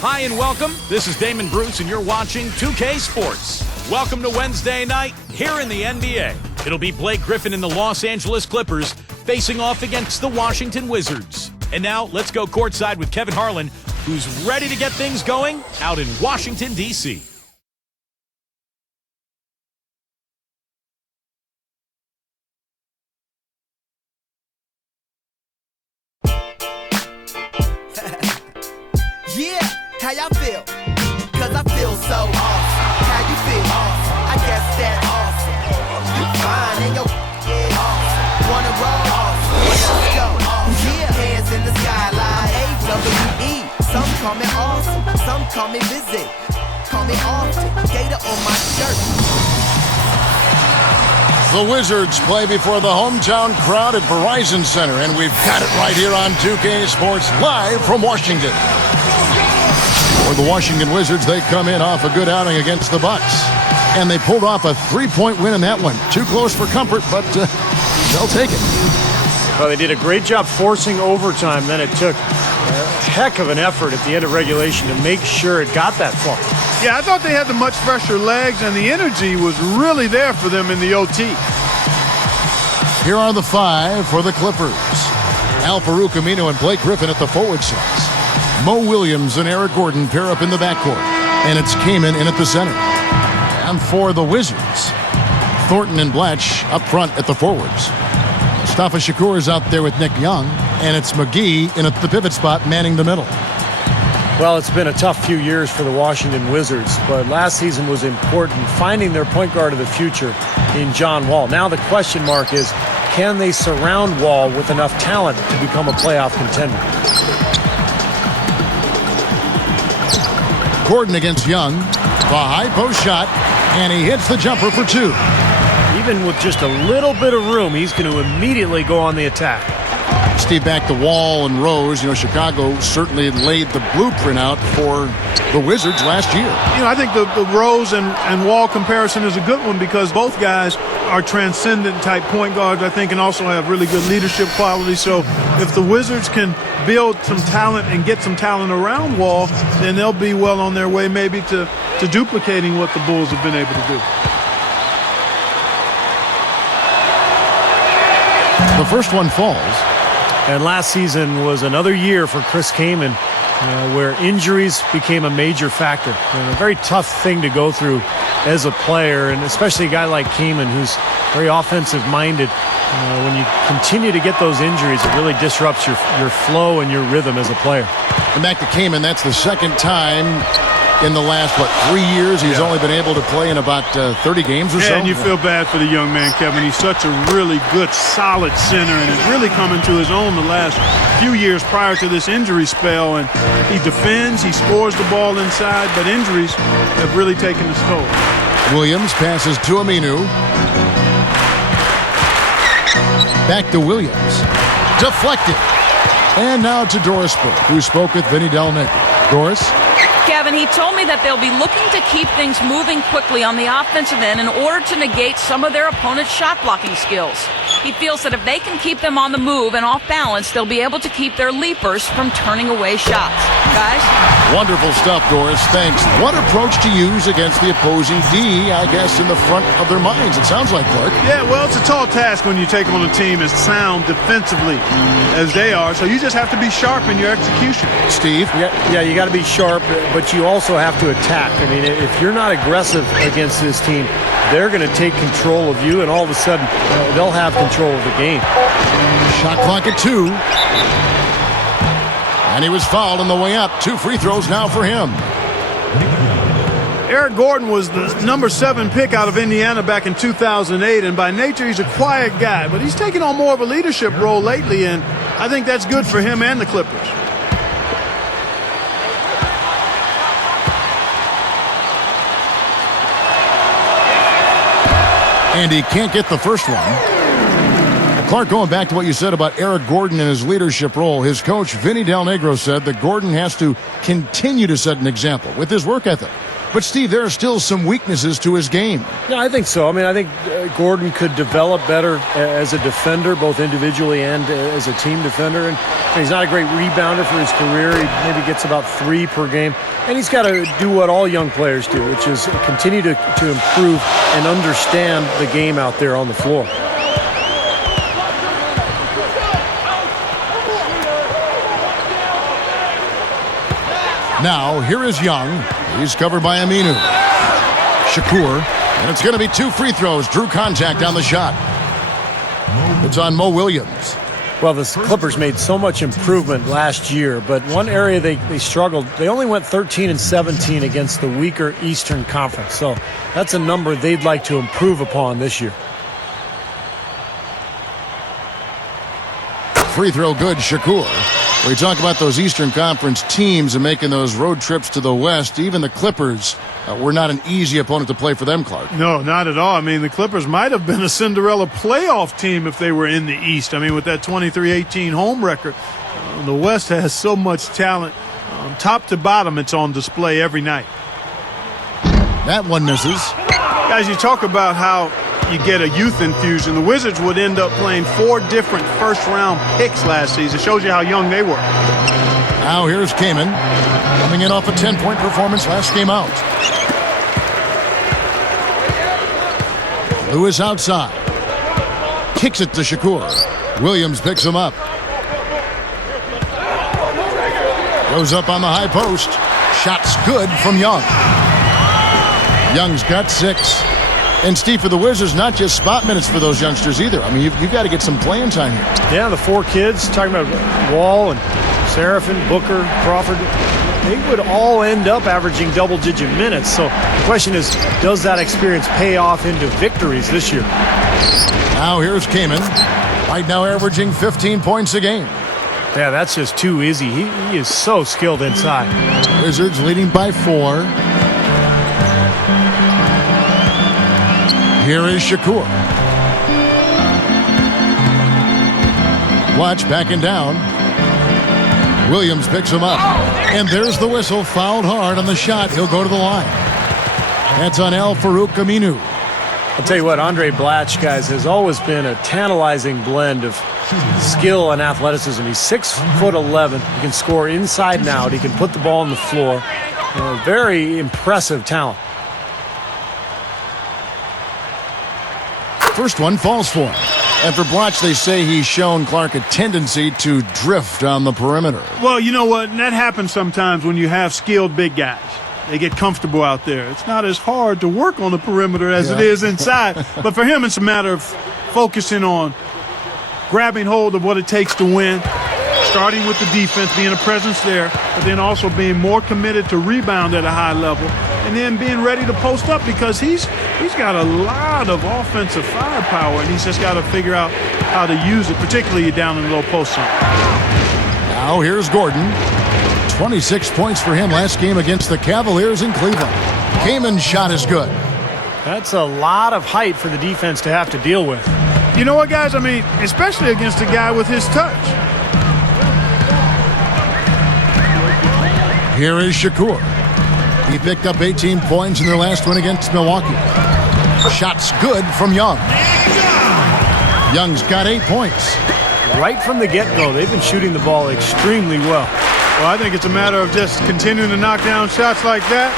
Hi and welcome. This is Damon Bruce and you're watching 2K Sports. Welcome to Wednesday night here in the NBA. It'll be Blake Griffin and the Los Angeles Clippers facing off against the Washington Wizards. And now let's go courtside with Kevin Harlan, who's ready to get things going out in Washington, D.C. Yeah, how y'all feel? Cause I feel so awesome. How you feel? Awesome. I guess that awesome. You fine and your awesome. Wanna roll? Awesome. Let's go. Awesome. Yeah, hands in the skyline. AWE. Some call me awesome. Some call me busy. Call me often. Gator on my shirt. The Wizards play before the hometown crowd at Verizon Center, and we've got it right here on 2K Sports live from Washington. For the Washington Wizards, they come in off a good outing against the Bucks, and they pulled off a three-point win in that one. Too close for comfort, but they'll take it. Well, they did a great job forcing overtime. Then it took a heck of an effort at the end of regulation to make sure it got that far. Yeah, I thought they had the much fresher legs, and the energy was really there for them in the OT. Here are the five for the Clippers. Al-Farouq Aminu and Blake Griffin at the forward sets. Mo Williams and Eric Gordon pair up in the backcourt. And it's Kaman in at the center. And for the Wizards, Thornton and Blatch up front at the forwards. Mustafa Shakur is out there with Nick Young. And it's McGee in at the pivot spot manning the middle. Well, it's been a tough few years for the Washington Wizards, but last season was important, finding their point guard of the future in John Wall. Now the question mark is, can they surround Wall with enough talent to become a playoff contender? Gordon against Young. The high post shot, and he hits the jumper for two. Even with just a little bit of room, he's going to immediately go on the attack. Steve, back to Wall and Rose. You know, Chicago certainly laid the blueprint out for the Wizards last year. You know, I think the Rose and Wall comparison is a good one because both guys are transcendent type point guards, I think, and also have really good leadership qualities. So if the Wizards can build some talent and get some talent around Wall, then they'll be well on their way maybe to duplicating what the Bulls have been able to do. The first one falls. And last season was another year for Chris Kaman where injuries became a major factor. And a very tough thing to go through as a player, and especially a guy like Kaman who's very offensive-minded. When you continue to get those injuries, it really disrupts your flow and your rhythm as a player. And back to Kaman, that's the second time in the last, 3 years he's only been able to play in about 30 games or so. And you feel bad for the young man, Kevin. He's such a really good, solid center, and is really coming to his own the last few years prior to this injury spell. And he defends, he scores the ball inside, but injuries have really taken its toll. Williams passes to Aminu. Back to Williams. Deflected. And now to Doris Burke, who spoke with Vinny Del Negro. Doris? Kevin, he told me that they'll be looking to keep things moving quickly on the offensive end in order to negate some of their opponent's shot blocking skills. He feels that if they can keep them on the move and off balance, they'll be able to keep their leapers from turning away shots. Guys? Wonderful stuff, Doris. Thanks. What approach to use against the opposing D, I guess, in the front of their minds, it sounds like, Clark. Yeah, well, it's a tall task when you take on a team as sound defensively as they are, so you just have to be sharp in your execution. Steve? Yeah, you got to be sharp, but you also have to attack. I mean, if you're not aggressive against this team, they're going to take control of you, and all of a sudden, they'll have control of the game. Shot clock at 2. And he was fouled on the way up. 2 free throws now for him. Eric Gordon was the number 7 pick out of Indiana back in 2008, and by nature, he's a quiet guy, but he's taken on more of a leadership role lately, and I think that's good for him and the Clippers. And he can't get the first one. Clark, going back to what you said about Eric Gordon and his leadership role, his coach, Vinny Del Negro, said that Gordon has to continue to set an example with his work ethic. But, Steve, there are still some weaknesses to his game. Yeah, I think so. I mean, I think Gordon could develop better as a defender, both individually and as a team defender. And he's not a great rebounder for his career. He maybe gets about 3 per game. And he's got to do what all young players do, which is continue to improve and understand the game out there on the floor. Now, here is Young. He's covered by Aminu. Shakur. And it's going to be 2 free throws. Drew contact on the shot. It's on Mo Williams. Well, the Clippers made so much improvement last year, but one area they struggled, they only went 13-17 against the weaker Eastern Conference. So that's a number they'd like to improve upon this year. Free throw good, Shakur. We talk about those Eastern Conference teams and making those road trips to the West. Even the Clippers were not an easy opponent to play for them, Clark. No, not at all. I mean, the Clippers might have been a Cinderella playoff team if they were in the East. I mean, with that 23-18 home record, the West has so much talent. Top to bottom, it's on display every night. That one misses. Guys, you talk about how you get a youth infusion. The Wizards would end up playing 4 different first-round picks last season. It shows you how young they were. Now here's Kaman, coming in off a 10-point performance last game out. Lewis outside. Kicks it to Shakur. Williams picks him up. Goes up on the high post. Shot's good from Young. Young's got 6. And, Steve, for the Wizards, not just spot minutes for those youngsters either. I mean, you've got to get some playing time here. Yeah, the 4 kids, talking about Wall and Seraphin, Booker, Crawford, they would all end up averaging double-digit minutes. So the question is, does that experience pay off into victories this year? Now here's Kaman. Right now averaging 15 points a game. Yeah, that's just too easy. He is so skilled inside. Wizards leading by 4. Here is Shakur. Watch backing down. Williams picks him up. And there's the whistle. Fouled hard on the shot. He'll go to the line. That's on Al-Farouq Aminu. I'll tell you what, Andre Blatch, guys, has always been a tantalizing blend of skill and athleticism. He's 6'11". He can score inside and out. He can put the ball on the floor. Very impressive talent. First one falls for him. And for Blatch, they say he's shown Clark a tendency to drift on the perimeter. Well, you know what? And that happens sometimes when you have skilled big guys. They get comfortable out there. It's not as hard to work on the perimeter as it is inside. But for him, it's a matter of focusing on grabbing hold of what it takes to win, starting with the defense, being a presence there, but then also being more committed to rebound at a high level, and then being ready to post up because he's got a lot of offensive firepower, and he's just got to figure out how to use it, particularly down in the low post zone. Now here's Gordon. 26 points for him last game against the Cavaliers in Cleveland. Kaman's shot is good. That's a lot of height for the defense to have to deal with. You know what, guys? I mean, especially against a guy with his touch. Here is Shakur. He picked up 18 points in their last win against Milwaukee. Shot's good from Young. Young's got 8 points. Right from the get-go, they've been shooting the ball extremely well. Well, I think it's a matter of just continuing to knock down shots like that.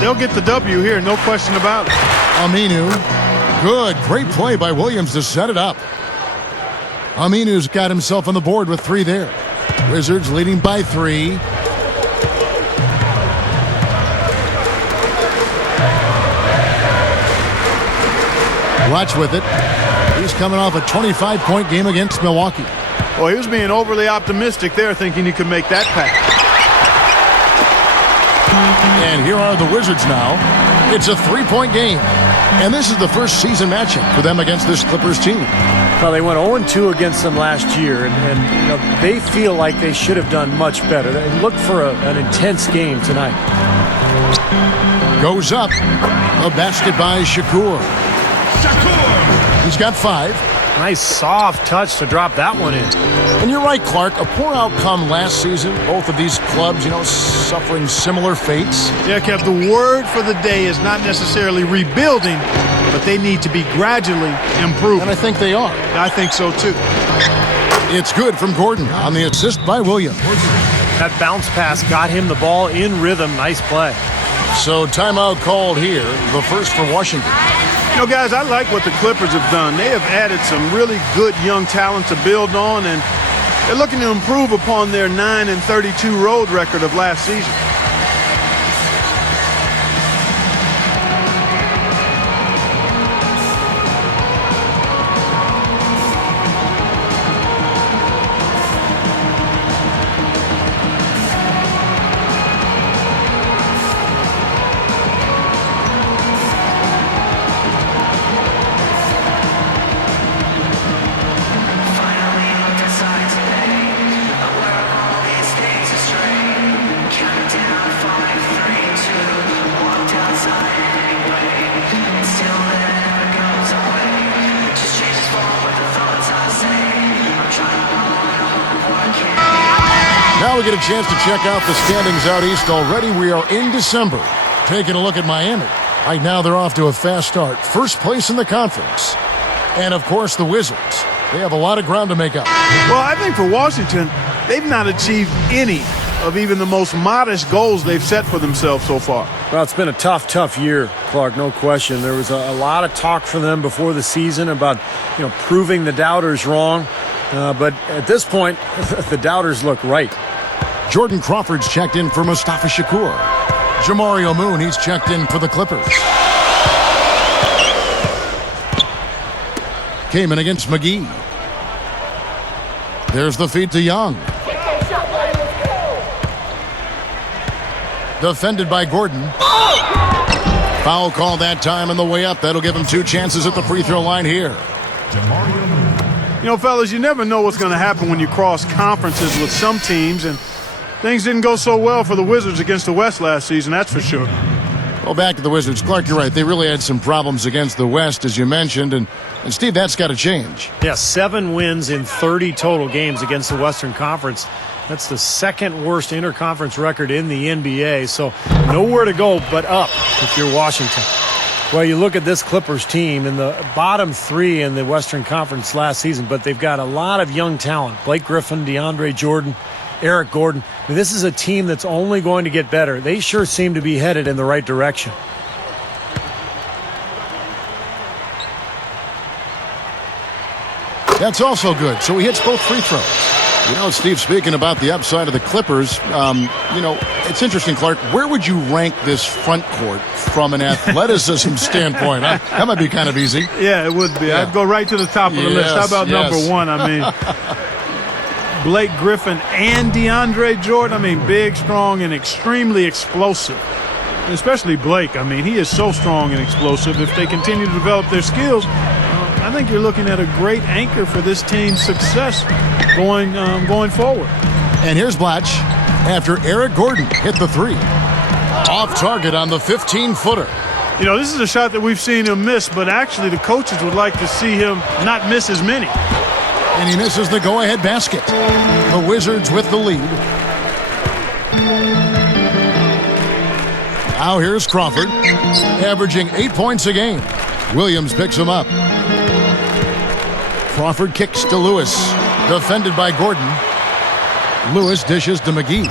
They'll get the W here, no question about it. Aminu. Good. Great play by Williams to set it up. Aminu's got himself on the board with 3 there. Wizards leading by 3. Watch with it. He's coming off a 25-point game against Milwaukee. Well, he was being overly optimistic there, thinking he could make that pass. And here are the Wizards now. It's a 3-point game. And this is the first season matchup for them against this Clippers team. Well, they went 0-2 against them last year, and they feel like they should have done much better. They look for an intense game tonight. Goes up. A basket by Shakur. He's got 5. Nice soft touch to drop that one in. And you're right, Clark. A poor outcome last season. Both of these clubs, suffering similar fates. Yeah, Kev, the word for the day is not necessarily rebuilding, but they need to be gradually improving. And I think they are. I think so, too. It's good from Gordon on the assist by Williams. That bounce pass got him the ball in rhythm. Nice play. So timeout called here, the first for Washington. Guys, I like what the Clippers have done. They have added some really good young talent to build on, and they're looking to improve upon their 9-32 road record of last season. Now we get a chance to check out the standings out east already. We are in December. Taking a look at Miami. Right now they're off to a fast start. First place in the conference. And, of course, the Wizards. They have a lot of ground to make up. Well, I think for Washington, they've not achieved any of even the most modest goals they've set for themselves so far. Well, it's been a tough year, Clark, no question. There was a lot of talk for them before the season about, proving the doubters wrong. But at this point, the doubters look right. Jordan Crawford's checked in for Mustafa Shakur. Jamario Moon, he's checked in for the Clippers. Kaman against McGee. There's the feed to Young. Defended by Gordon. Foul call that time on the way up. That'll give him 2 chances at the free throw line here. Fellas, you never know what's going to happen when you cross conferences with some teams, and things didn't go so well for the Wizards against the West last season, that's for sure. Well, back to the Wizards. Clark, you're right. They really had some problems against the West, as you mentioned, and Steve, that's got to change. Yeah, 7 wins in 30 total games against the Western Conference. That's the second worst interconference record in the NBA, so nowhere to go but up if you're Washington. Well, you look at this Clippers team in the bottom 3 in the Western Conference last season, but they've got a lot of young talent. Blake Griffin, DeAndre Jordan, Eric Gordon. I mean, this is a team that's only going to get better. They sure seem to be headed in the right direction. That's also good. So he hits both free throws. Steve, speaking about the upside of the Clippers, it's interesting, Clark. Where would you rank this front court from an athleticism standpoint? That might be kind of easy. Yeah, it would be. Yeah. I'd go right to the top of the list. How about number 1? I mean, Blake Griffin and DeAndre Jordan. Big, strong, and extremely explosive. Especially Blake. He is so strong and explosive. If they continue to develop their skills, I think you're looking at a great anchor for this team's success going forward. And here's Blatch after Eric Gordon hit the 3. Off target on the 15-footer. This is a shot that we've seen him miss, but actually the coaches would like to see him not miss as many. And he misses the go-ahead basket. The Wizards with the lead. Now here's Crawford, averaging 8 points a game. Williams picks him up. Crawford kicks to Lewis. Defended by Gordon. Lewis dishes to McGee.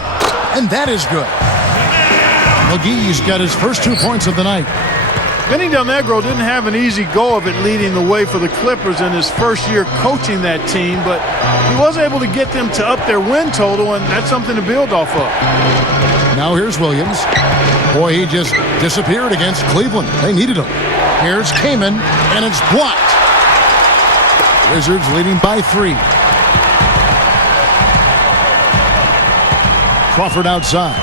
And that is good. McGee's got his first 2 points of the night. Vinny Del Negro didn't have an easy go of it leading the way for the Clippers in his first year coaching that team, but he was able to get them to up their win total, and that's something to build off of. Now here's Williams. Boy, he just disappeared against Cleveland. They needed him. Here's Kaman, and it's blocked. Wizards leading by 3. Crawford outside.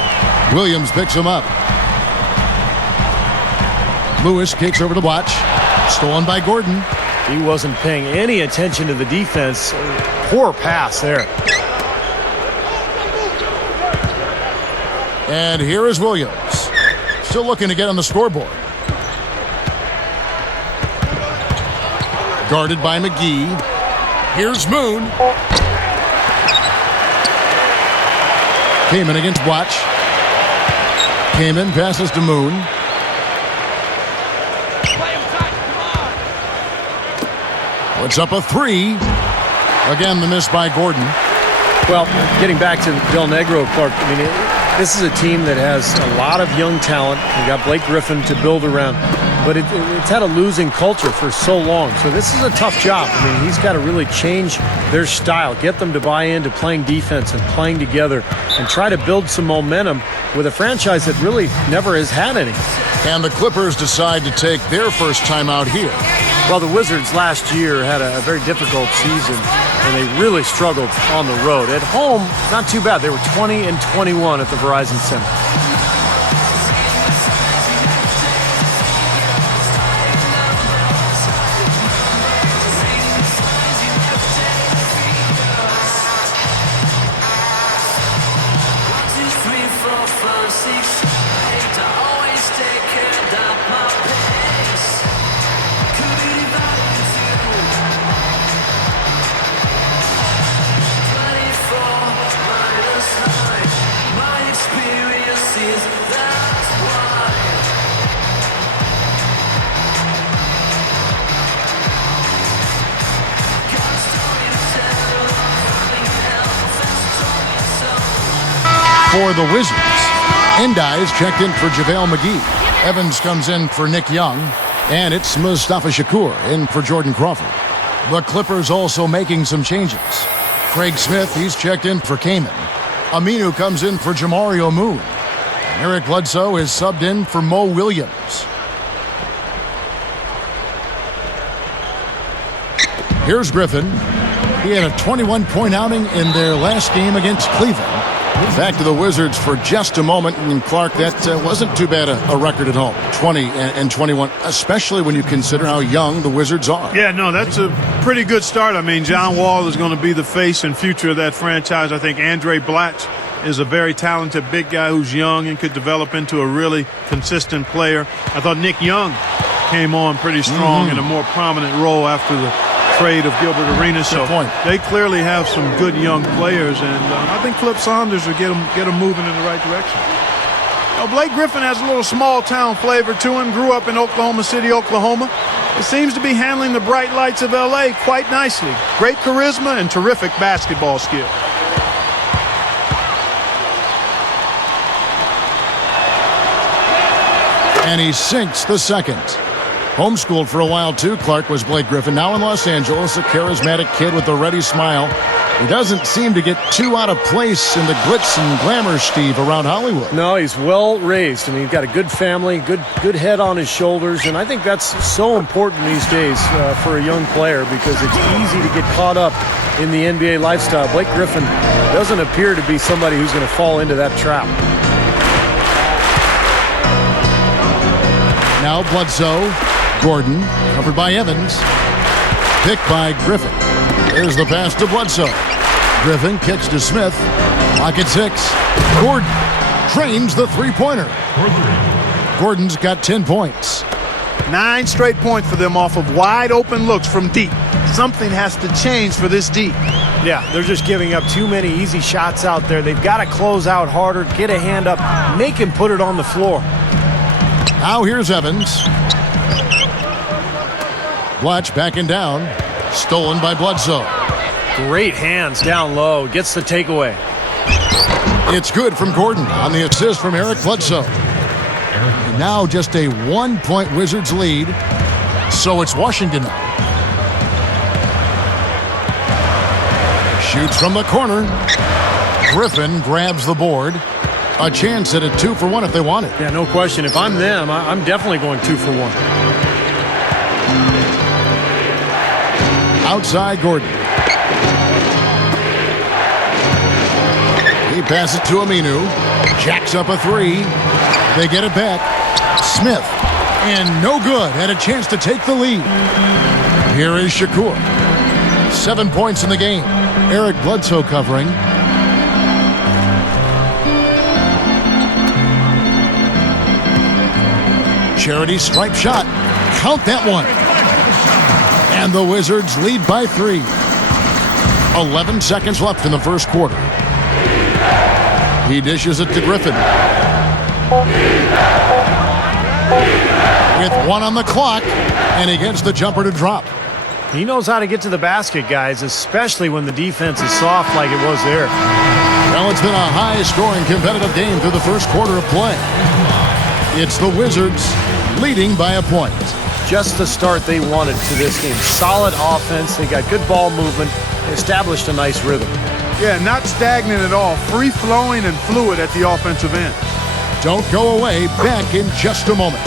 Williams picks him up. Lewis kicks over to Blatch. Stolen by Gordon. He wasn't paying any attention to the defense. Poor pass there. And here is Williams. Still looking to get on the scoreboard. Guarded by McGee. Here's Moon. Kamen against Watch. Kamen passes to Moon. Puts up a three. Again, the miss by Gordon. Well, getting back to Del Negro, Clark, I mean, this is a team that has a lot of young talent. You got Blake Griffin to build around, but it's had a losing culture for so long. So this is a tough job. I mean, he's got to really change their style, get them to buy into playing defense and playing together, and try to build some momentum with a franchise that really never has had any. And the Clippers decide to take their first time out here. Well, the Wizards last year had a very difficult season, and they really struggled on the road. At home, not too bad. They were 20-21 at the Verizon Center. For the Wizards, Endai is checked in for JaVale McGee. Evans comes in for Nick Young, and it's Mustafa Shakur in for Jordan Crawford. The Clippers also making some changes. Craig Smith, he's checked in for Kamen. Aminu comes in for Jamario Moon. And Eric Bledsoe is subbed in for Mo Williams. Here's Griffin. He had a 21-point outing in their last game against Cleveland. Back to the Wizards for just a moment, and Clark, that wasn't too bad a record at home, 20-21, especially when you consider how young the Wizards are. Yeah, no, that's a pretty good start. I mean, John Wall is going to be the face and future of that franchise. I think Andre Blatch is a very talented big guy who's young and could develop into a really consistent player. I thought Nick Young came on pretty strong in a more prominent role after the trade of Gilbert Arenas. So they clearly have some good young players, and I think Flip Saunders will get them moving in the right direction. Now, Blake Griffin has a little small town flavor to him. Grew up in Oklahoma City, Oklahoma. He seems to be handling the bright lights of LA quite nicely. Great charisma and terrific basketball skill. And he sinks the second. Homeschooled for a while, too, Clark, was Blake Griffin. Now in Los Angeles, a charismatic kid with a ready smile. He doesn't seem to get too out of place in the glitz and glamour, Steve, around Hollywood. No, he's well raised. I mean, he's got a good family, good head on his shoulders, and I think that's so important these days for a young player because it's easy to get caught up in the NBA lifestyle. Blake Griffin doesn't appear to be somebody who's going to fall into that trap. Now Bledsoe. Gordon, covered by Evans. Picked by Griffin. There's the pass to Bledsoe. Griffin kicks to Smith. Clock at 6. Gordon trains the three-pointer. Gordon's got 10 points. 9 straight points for them off of wide open looks from deep. Something has to change for this deep. Yeah, they're just giving up too many easy shots out there. They've got to close out harder, get a hand up, make him put it on the floor. Now here's Evans. Blatch backing down. Stolen by Bledsoe. Great hands down low. Gets the takeaway. It's good from Gordon on the assist from Eric Bledsoe. And now just a 1-point Wizards lead. So it's Washington. Shoots from the corner. Griffin grabs the board. A chance at a 2-for-1 if they want it. Yeah, no question. If I'm them, I'm definitely going 2-for-1. Outside Gordon. He passes to Aminu. Jacks up a 3. They get it back. Smith. And no good. Had a chance to take the lead. Here is Shakur. 7 points in the game. Eric Bledsoe covering. Charity stripe shot. Count that one. And the Wizards lead by 3. 11 seconds left in the first quarter. He dishes it to Griffin. With 1 on the clock, and he gets the jumper to drop. He knows how to get to the basket, guys, especially when the defense is soft like it was there. Well, it's been a high-scoring competitive game through the first quarter of play. It's the Wizards leading by a point. Just the start they wanted to this game. Solid offense. They got good ball movement. They established a nice rhythm. Yeah, not stagnant at all. Free-flowing and fluid at the offensive end. Don't go away. Back in just a moment.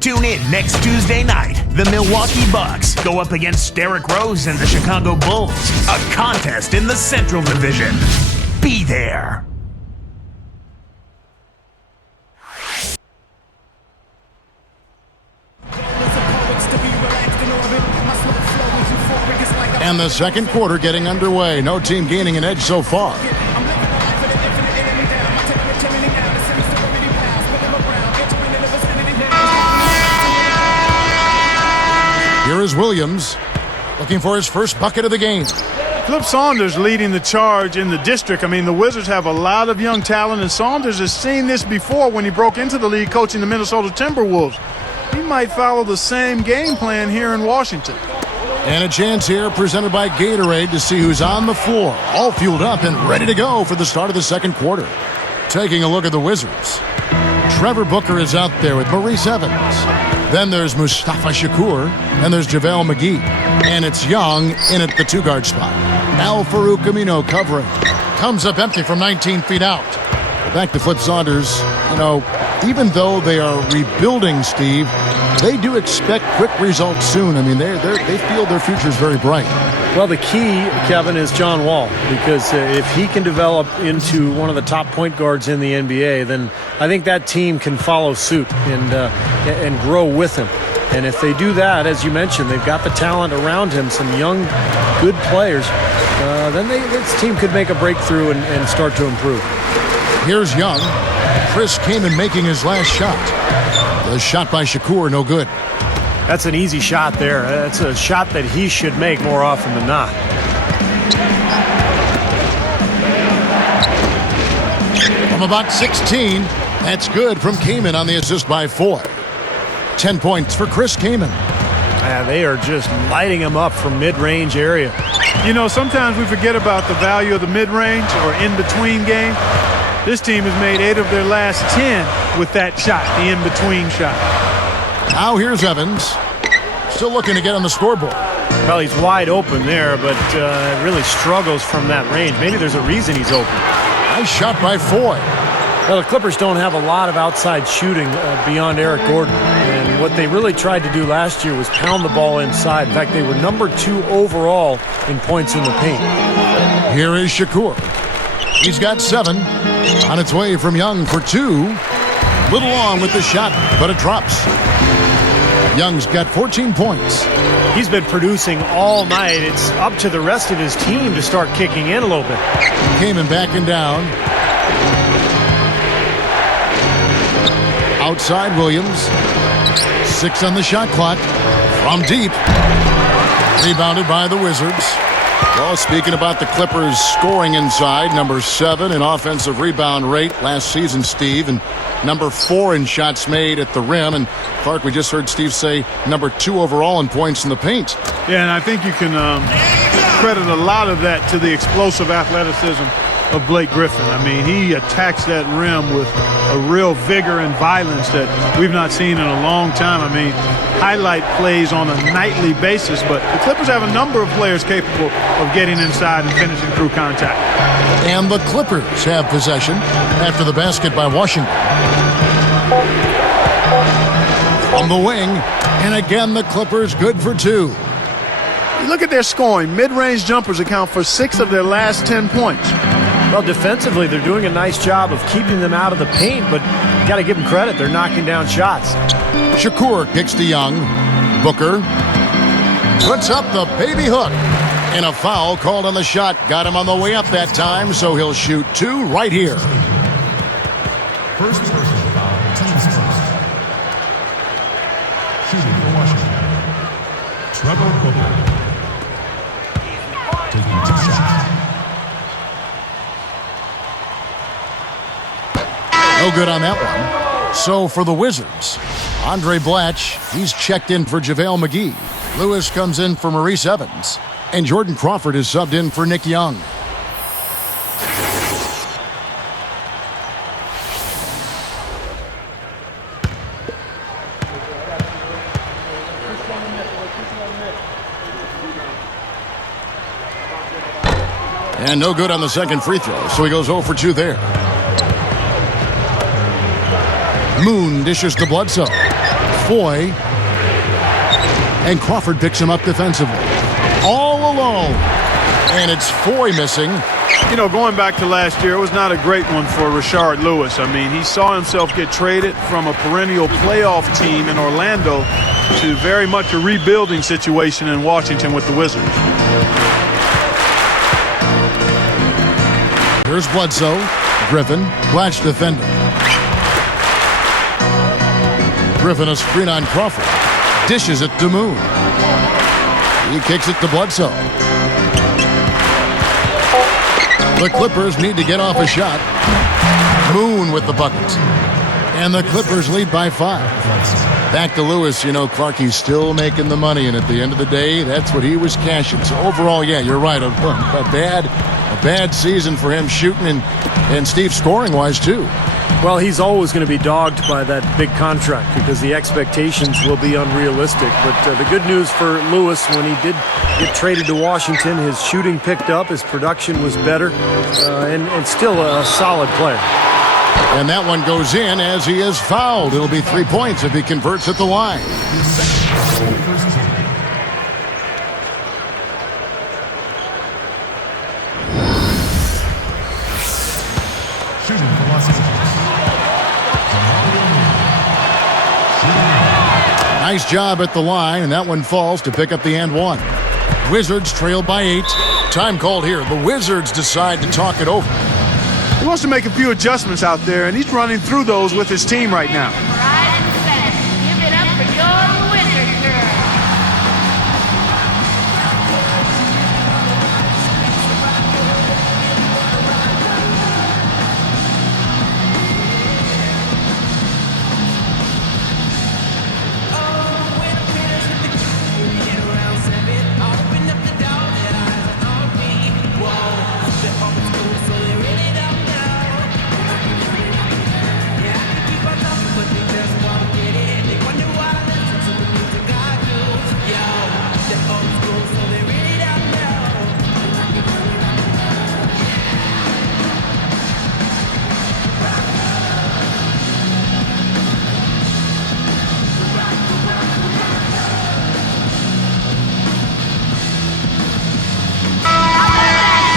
Tune in next Tuesday night. The Milwaukee Bucks go up against Derrick Rose and the Chicago Bulls. A contest in the Central Division. Be there. And the second quarter getting underway. No team gaining an edge so far. Here is Williams, looking for his first bucket of the game. Flip Saunders leading the charge in the district. I mean, the Wizards have a lot of young talent, and Saunders has seen this before when he broke into the league coaching the Minnesota Timberwolves. He might follow the same game plan here in Washington. And a chance here presented by Gatorade to see who's on the floor, all fueled up and ready to go for the start of the second quarter. Taking a look at the Wizards. Trevor Booker is out there with Maurice Evans. Then there's Mustafa Shakur, and there's JaVale McGee. And it's Young in at the 2-guard spot. Al-Farouq Amino covering. Comes up empty from 19 feet out. Back to Flip Saunders. You know, even though they are rebuilding, Steve, they do expect quick results soon. I mean, they feel their future is very bright. Well, the key, Kevin, is John Wall, because if he can develop into one of the top point guards in the NBA, then I think that team can follow suit and grow with him. And if they do that, as you mentioned, they've got the talent around him, some young, good players, then this team could make a breakthrough and start to improve. Here's Young. Chris Kaman making his last shot. The shot by Shakur, no good. That's an easy shot there. That's a shot that he should make more often than not. From about 16, that's good from Kaman on the assist by 4. 10 points for Chris Kaman. They are just lighting him up from mid-range area. You know, sometimes we forget about the value of the mid-range or in-between game. This team has made 8 of their last 10 with that shot, the in-between shot. Now here's Evans. Still looking to get on the scoreboard. Well, he's wide open there, but really struggles from that range. Maybe there's a reason he's open. Nice shot by Foy. Well, the Clippers don't have a lot of outside shooting beyond Eric Gordon. And what they really tried to do last year was pound the ball inside. In fact, they were number 2 overall in points in the paint. Here is Shakur. He's got 7. On its way from Young for 2. Little long with the shot, but it drops. Young's got 14 points. He's been producing all night. It's up to the rest of his team to start kicking in a little bit. Kaman backing down. Outside Williams. 6 on the shot clock. From deep. Rebounded by the Wizards. Well, speaking about the Clippers scoring inside, number 7 in offensive rebound rate last season, Steve, and number 4 in shots made at the rim. And Clark, we just heard Steve say number 2 overall in points in the paint. Yeah, and I think you can credit a lot of that to the explosive athleticism of Blake Griffin. I mean, he attacks that rim with a real vigor and violence that we've not seen in a long time. I mean, highlight plays on a nightly basis, but the Clippers have a number of players capable of getting inside and finishing through contact. And the Clippers have possession after the basket by Washington. From the wing, and again the Clippers good for 2. You look at their scoring. Mid-range jumpers account for 6 of their last 10 points. Well, defensively, they're doing a nice job of keeping them out of the paint, but you got to give them credit. They're knocking down shots. Shakur kicks to Young. Booker puts up the baby hook. And a foul called on the shot. Got him on the way up that time, so he'll shoot 2 right here. First personal foul, team's first. Shooting for Washington, Trevor Booker. Taking 2 shots. No good on that one. So for the Wizards, Andre Blatch, he's checked in for JaVale McGee. Lewis comes in for Maurice Evans. And Jordan Crawford is subbed in for Nick Young. And no good on the second free throw, so he goes 0 for 2 there. Moon dishes to Bledsoe. Foy. And Crawford picks him up defensively. All alone. And it's Foy missing. You know, going back to last year, it was not a great one for Rashard Lewis. I mean, he saw himself get traded from a perennial playoff team in Orlando to very much a rebuilding situation in Washington with the Wizards. Here's Bledsoe. Griffin. Blatch defending. Griffin a screen on Crawford. Dishes it to Moon. He kicks it to Bledsoe. The Clippers need to get off a shot. Moon with the bucket. And the Clippers lead by 5. Back to Lewis. You know, Clarkie's still making the money, and at the end of the day, that's what he was cashing. So overall, yeah, you're right. A bad season for him shooting and Steve scoring-wise, too. Well, he's always going to be dogged by that big contract because the expectations will be unrealistic. But the good news for Lewis, when he did get traded to Washington, his shooting picked up, his production was better, and still a solid player. And that one goes in as he is fouled. It'll be 3 points if he converts at the line. Nice job at the line, and that one falls to pick up the and one. Wizards trail by 8. Time called here. The Wizards decide to talk it over. He wants to make a few adjustments out there, and he's running through those with his team right now. Right and set. Give it up for your Wizard girl.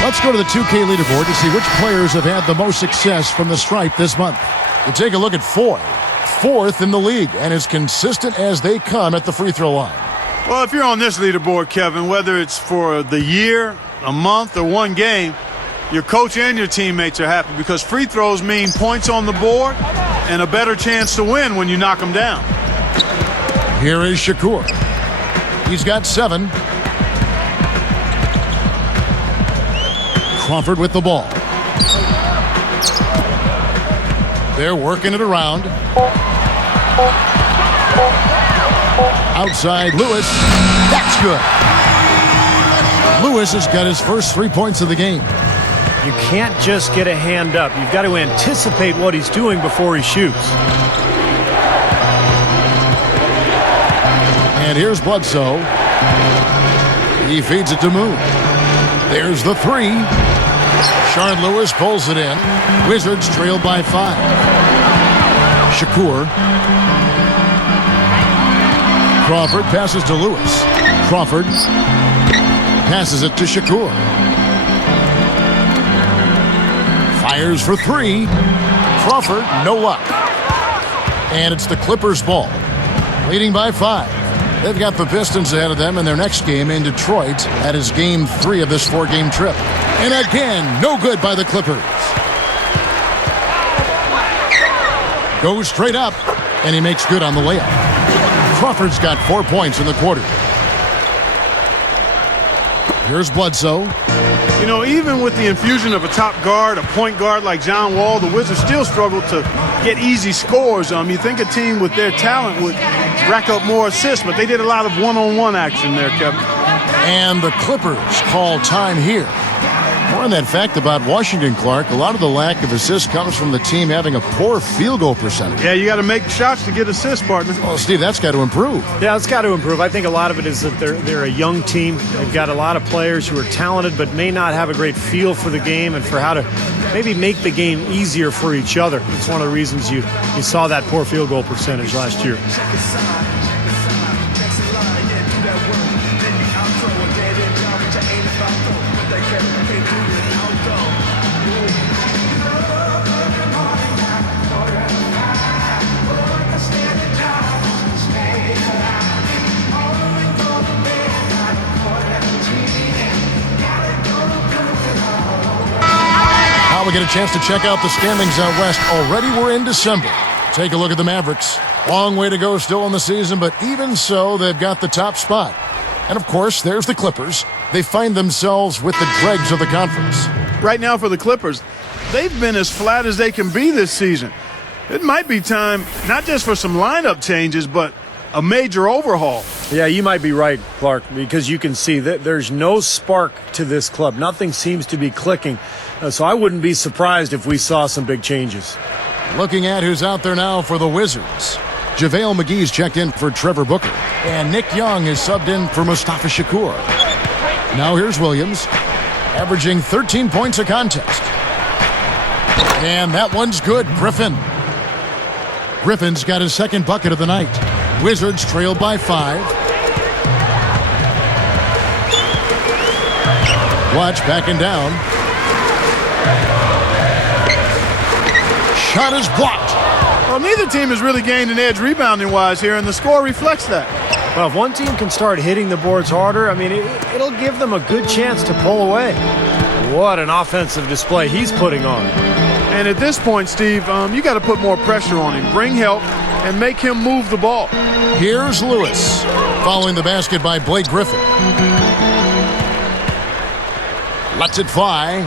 Let's go to the 2K leaderboard to see which players have had the most success from the stripe this month. We'll take a look at Foy, 4th in the league, and as consistent as they come at the free throw line. Well, if you're on this leaderboard, Kevin, whether it's for the year, a month, or one game, your coach and your teammates are happy because free throws mean points on the board and a better chance to win when you knock them down. Here is Shakur. He's got 7. Crawford with the ball. They're working it around. Outside, Lewis. That's good. Lewis has got his first 3 points of the game. You can't just get a hand up. You've got to anticipate what he's doing before he shoots. And here's Bledsoe. He feeds it to Moon. There's the 3. Shard Lewis pulls it in. Wizards trail by 5. Shakur. Crawford passes to Lewis. Crawford passes it to Shakur. Fires for 3. Crawford, no luck. And it's the Clippers' ball. Leading by 5. They've got the Pistons ahead of them in their next game in Detroit. That is game 3 of this 4-game trip. And again, no good by the Clippers. Goes straight up, and he makes good on the layup. Crawford's got 4 points in the quarter. Here's Bledsoe. You know, even with the infusion of a top guard, a point guard like John Wall, the Wizards still struggle to get easy scores. You think a team with their talent would rack up more assists, but they did a lot of one-on-one action there, Kevin. And the Clippers call time here. More on that fact about Washington, Clark. A lot of the lack of assists comes from the team having a poor field goal percentage. Yeah, you got to make shots to get assists, partner. Well, Steve, that's got to improve. Yeah, it's got to improve. I think a lot of it is that they're a young team. They've got a lot of players who are talented but may not have a great feel for the game and for how to maybe make the game easier for each other. It's one of the reasons you saw that poor field goal percentage last year. We get a chance to check out the standings out west. Already we're in December. Take a look at the Mavericks. Long way to go still in the season, but even so, they've got the top spot. And of course, there's the Clippers. They find themselves with the dregs of the conference. Right now for the Clippers, they've been as flat as they can be this season. It might be time not just for some lineup changes, but a major overhaul. Yeah, you might be right, Clark, because you can see that there's no spark to this club. Nothing seems to be clicking. So I wouldn't be surprised if we saw some big changes. Looking at who's out there now for the Wizards. JaVale McGee's checked in for Trevor Booker. And Nick Young is subbed in for Mustafa Shakur. Now here's Williams, averaging 13 points a contest. And that one's good, Griffin. Griffin's got his second bucket of the night. Wizards trail by 5. Watch backing down. Shot is blocked. Well, neither team has really gained an edge rebounding-wise here, and the score reflects that. Well, if one team can start hitting the boards harder, I mean, it'll give them a good chance to pull away. What an offensive display he's putting on. And at this point, Steve, you got to put more pressure on him, bring help, and make him move the ball. Here's Lewis, following the basket by Blake Griffin. Lets it fly.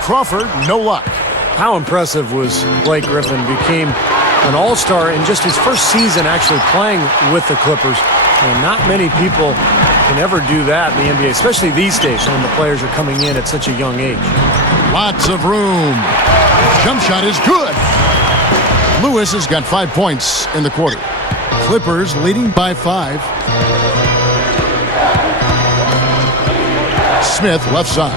Crawford, no luck. How impressive was Blake Griffin? Became an all-star in just his first season actually playing with the Clippers. And not many people can ever do that in the NBA, especially these days when the players are coming in at such a young age. Lots of room. Jump shot is good. Lewis has got 5 points in the quarter. Clippers leading by 5. Smith left side.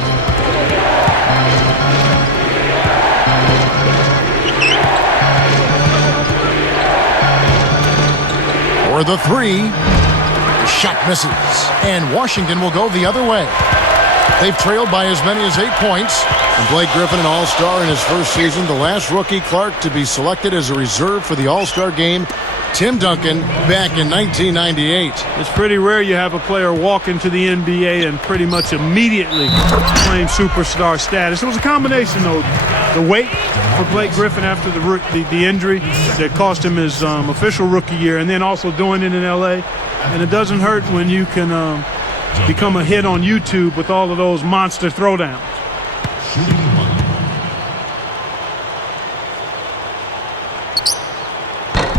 For the 3. Shot misses. And Washington will go the other way. They've trailed by as many as 8 points. And Blake Griffin, an all-star in his first season, the last rookie, Clark, to be selected as a reserve for the All-Star game. Tim Duncan back in 1998. It's pretty rare you have a player walk into the NBA and pretty much immediately claim superstar status. It was a combination, though. The weight for Blake Griffin after the injury that cost him his official rookie year, and then also doing it in L.A. And it doesn't hurt when you can become a hit on YouTube with all of those monster throwdowns.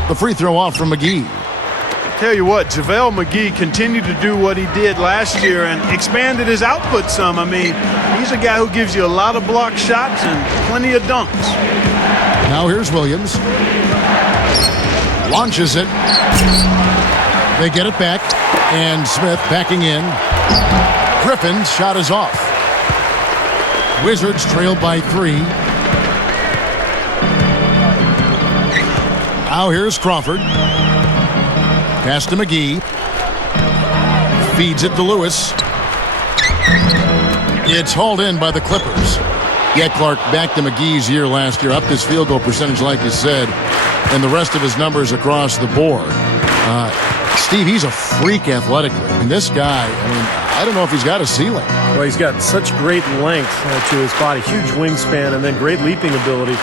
The free throw off from McGee. Tell you what, JaVale McGee continued to do what he did last year and expanded his output some. I mean, he's a guy who gives you a lot of block shots and plenty of dunks. Now here's Williams. Launches it. They get it back. And Smith backing in. Griffin's shot is off. Wizards trail by 3. Now here's Crawford. Pass to McGee. Feeds it to Lewis. It's hauled in by the Clippers. Yet Clark back to McGee's year last year. Upped his field goal percentage like you said. And the rest of his numbers across the board. Steve, he's a freak athletically. I mean, this guy, I don't know if he's got a ceiling. Well, he's got such great length to his body, huge wingspan, and then great leaping ability.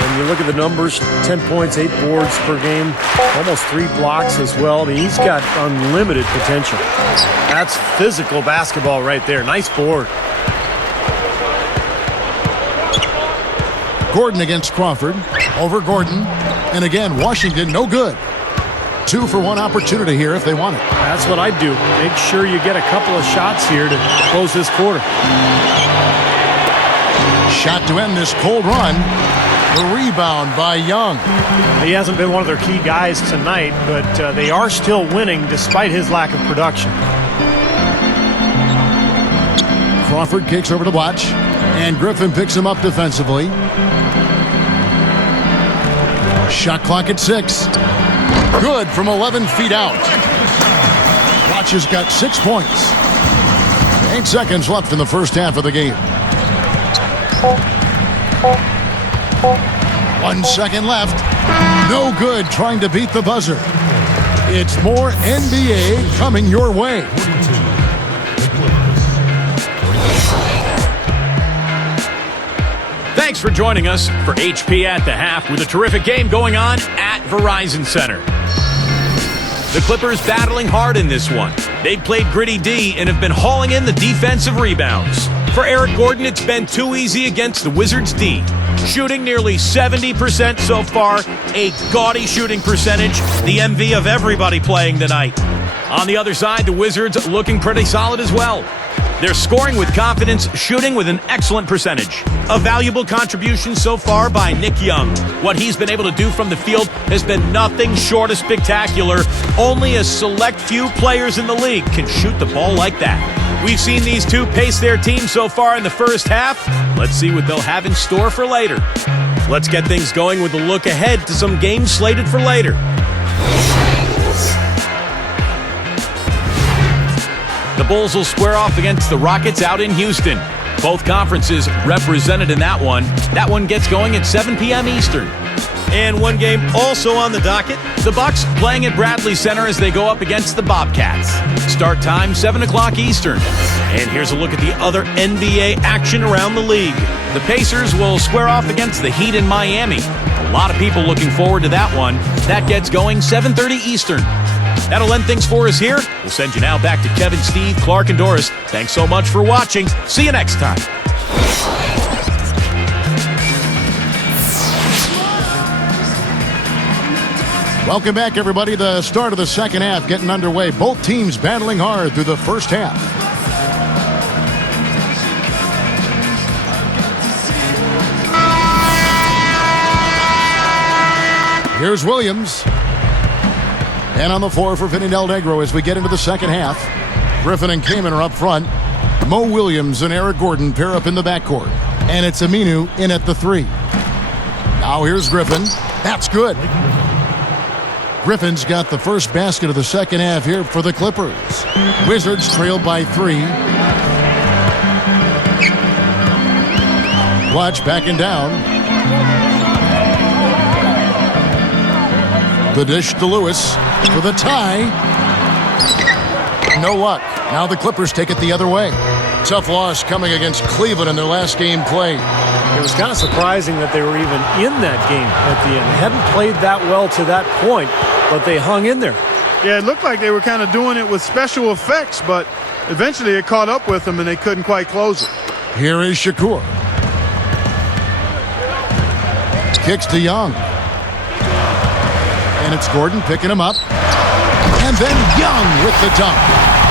And you look at the numbers, 10 points, 8 boards per game, almost 3 blocks as well. I mean, he's got unlimited potential. That's physical basketball right there. Nice board. Gordon against Crawford. Over Gordon. And again, Washington no good. 2 for 1 opportunity here if they want it. That's what I'd do. Make sure you get a couple of shots here to close this quarter. Shot to end this cold run. The rebound by Young. He hasn't been one of their key guys tonight, but they are still winning despite his lack of production. Crawford kicks over to Blatch. And Griffin picks him up defensively. Shot clock at 6. Good from 11 feet out. Blatch has got 6 points. 8 seconds left in the first half of the game. 1 second left. No good trying to beat the buzzer. It's more NBA coming your way. Thanks for joining us for HP at the Half with a terrific game going on at Verizon Center. The Clippers battling hard in this one. They've played gritty D and have been hauling in the defensive rebounds. For Eric Gordon, it's been too easy against the Wizards' D. Shooting nearly 70% so far, a gaudy shooting percentage, the envy of everybody playing tonight. On the other side, the Wizards looking pretty solid as well. They're scoring with confidence, shooting with an excellent percentage. A valuable contribution so far by Nick Young. What he's been able to do from the field has been nothing short of spectacular. Only a select few players in the league can shoot the ball like that. We've seen these two pace their team so far in the first half. Let's see what they'll have in store for later. Let's get things going with a look ahead to some games slated for later. The Bulls will square off against the Rockets out in Houston. Both conferences represented in that one. That one gets going at 7 p.m. Eastern. And one game also on the docket, the Bucks playing at Bradley Center as they go up against the Bobcats. Start time, 7 o'clock Eastern. And here's a look at the other NBA action around the league. The Pacers will square off against the Heat in Miami. A lot of people looking forward to that one. That gets going 7:30 Eastern. That'll end things for us here. We'll send you now back to Kevin, Steve, Clark, and Doris. Thanks so much for watching. See you next time. Welcome back, everybody. The start of the second half getting underway. Both teams battling hard through the first half. Here's Williams. And on the floor for Vinny Del Negro as we get into the second half. Griffin and Kaman are up front. Mo Williams and Eric Gordon pair up in the backcourt. And it's Aminu in at the 3. Now here's Griffin. That's good. Griffin's got the first basket of the second half here for the Clippers. Wizards trail by 3. Blatch backing down. The dish to Lewis for the tie. No luck. Now the Clippers take it the other way. Tough loss coming against Cleveland in their last game played. It was kind of surprising that they were even in that game at the end. They hadn't played that well to that point, but they hung in there. Yeah, it looked like they were kind of doing it with special effects, but eventually it caught up with them and they couldn't quite close it. Here is Shakur. Kicks to Young. And it's Gordon picking him up. And then Young with the dunk.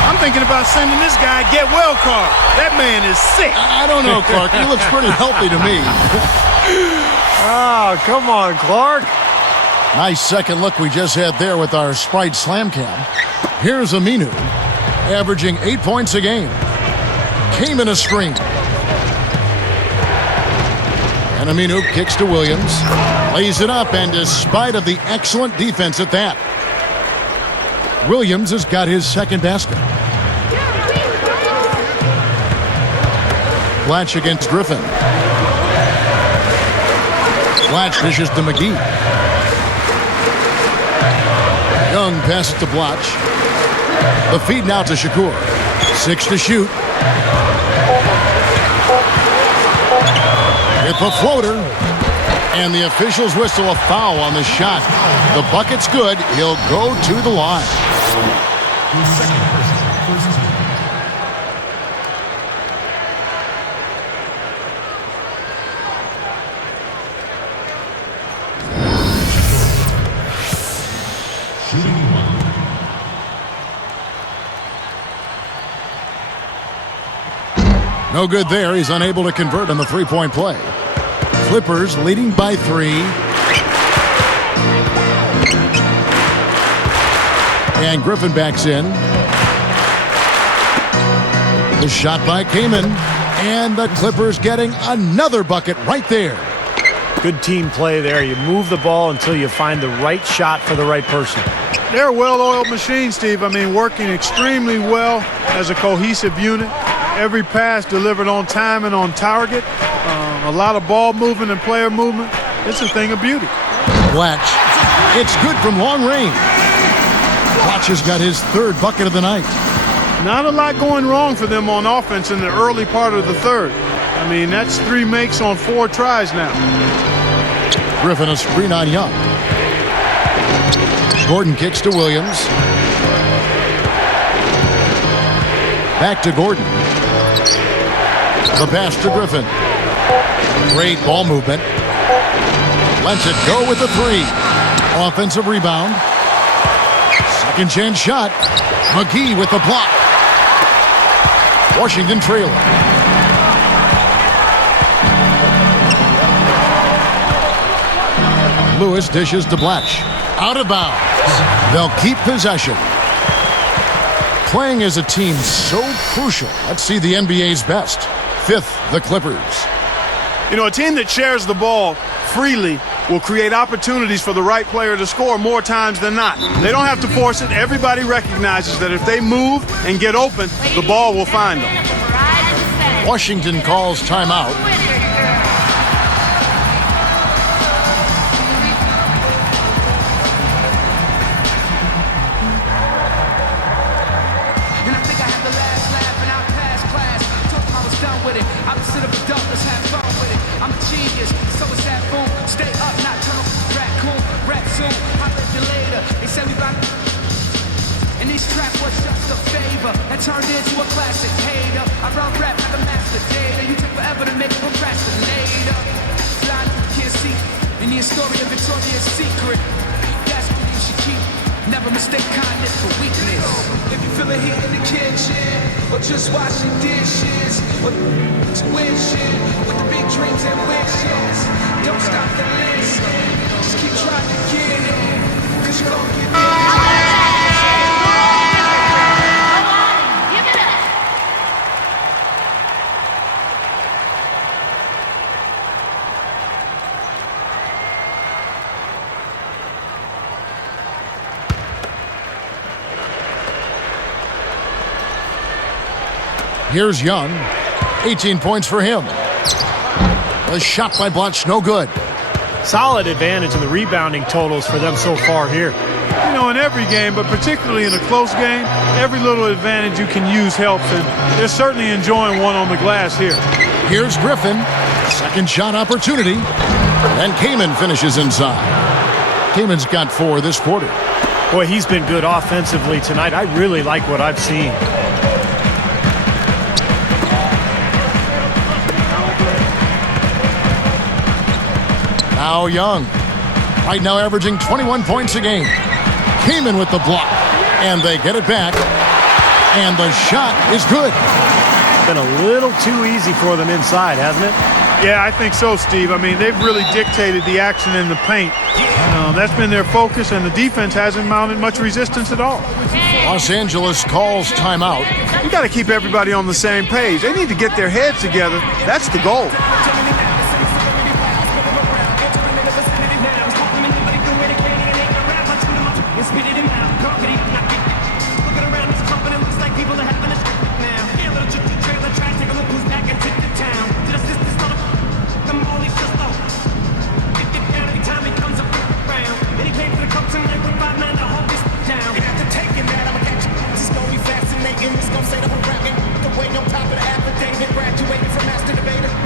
I'm thinking about sending this guy a get well card. That man is sick. I don't know, Clark. He looks pretty healthy to me. Oh, come on, Clark. Nice second look we just had there with our Sprite Slam Cam. Here's Aminu, averaging 8 points a game. Came in a screen. And Aminu kicks to Williams. Lays it up, and despite of the excellent defense at that, Williams has got his second basket. Blatch against Griffin. Blatch dishes to McGee. Young passes to Blatch. The feed now to Shakur. 6 to shoot. With the floater. And the officials whistle a foul on the shot. The bucket's good. He'll go to the line. Second person, first team. Shooting one. No good there. He's unable to convert on the three-point play. Clippers leading by 3. And Griffin backs in. The shot by Kaman. And the Clippers getting another bucket right there. Good team play there. You move the ball until you find the right shot for the right person. They're a well-oiled machine, Steve. I mean, working extremely well as a cohesive unit. Every pass delivered on time and on target. A lot of ball movement and player movement. It's a thing of beauty. Blatch. It's good from long range. Blatch has got his 3rd bucket of the night. Not a lot going wrong for them on offense in the early part of the 3rd. I mean, that's 3 makes on 4 tries now. Griffin a screen on Young. Gordon kicks to Williams. Back to Gordon. The pass to Griffin. Great ball movement. Lets it go with the 3. Offensive rebound. Second chance shot. McGee with the block. Washington trailing. Lewis dishes to Blatch. Out of bounds. They'll keep possession. Playing as a team so crucial. Let's see the NBA's best. 5th, the Clippers. You know, a team that shares the ball freely will create opportunities for the right player to score more times than not. They don't have to force it. Everybody recognizes that if they move and get open, the ball will find them. Washington calls timeout. Turned into a classic hater. I run rap like a master data. You take forever to make a procrastinator. Blind, can't see. And the story of Victoria's Secret. That's what you should keep. Never mistake kindness for weakness. If you feel a heat in the kitchen, or just washing dishes, or tuition, with the big dreams and wishes, don't stop the list. Just keep trying to get it, cause you're gonna get it. Here's Young. 18 points for him. A shot by Blatch, no good. Solid advantage in the rebounding totals for them so far here. You know, in every game, but particularly in a close game, every little advantage you can use helps, and they're certainly enjoying one on the glass here. Here's Griffin. Second shot opportunity. And Kaman finishes inside. Kaman's got 4 this quarter. Boy, he's been good offensively tonight. I really like what I've seen. Now Young. Right now averaging 21 points a game. Kaman with the block. And they get it back. And the shot is good. Been a little too easy for them inside, hasn't it? Yeah, I think so, Steve. I mean, they've really dictated the action in the paint. That's been their focus, and the defense hasn't mounted much resistance at all. Los Angeles calls timeout. You got to keep everybody on the same page. They need to get their heads together. That's the goal.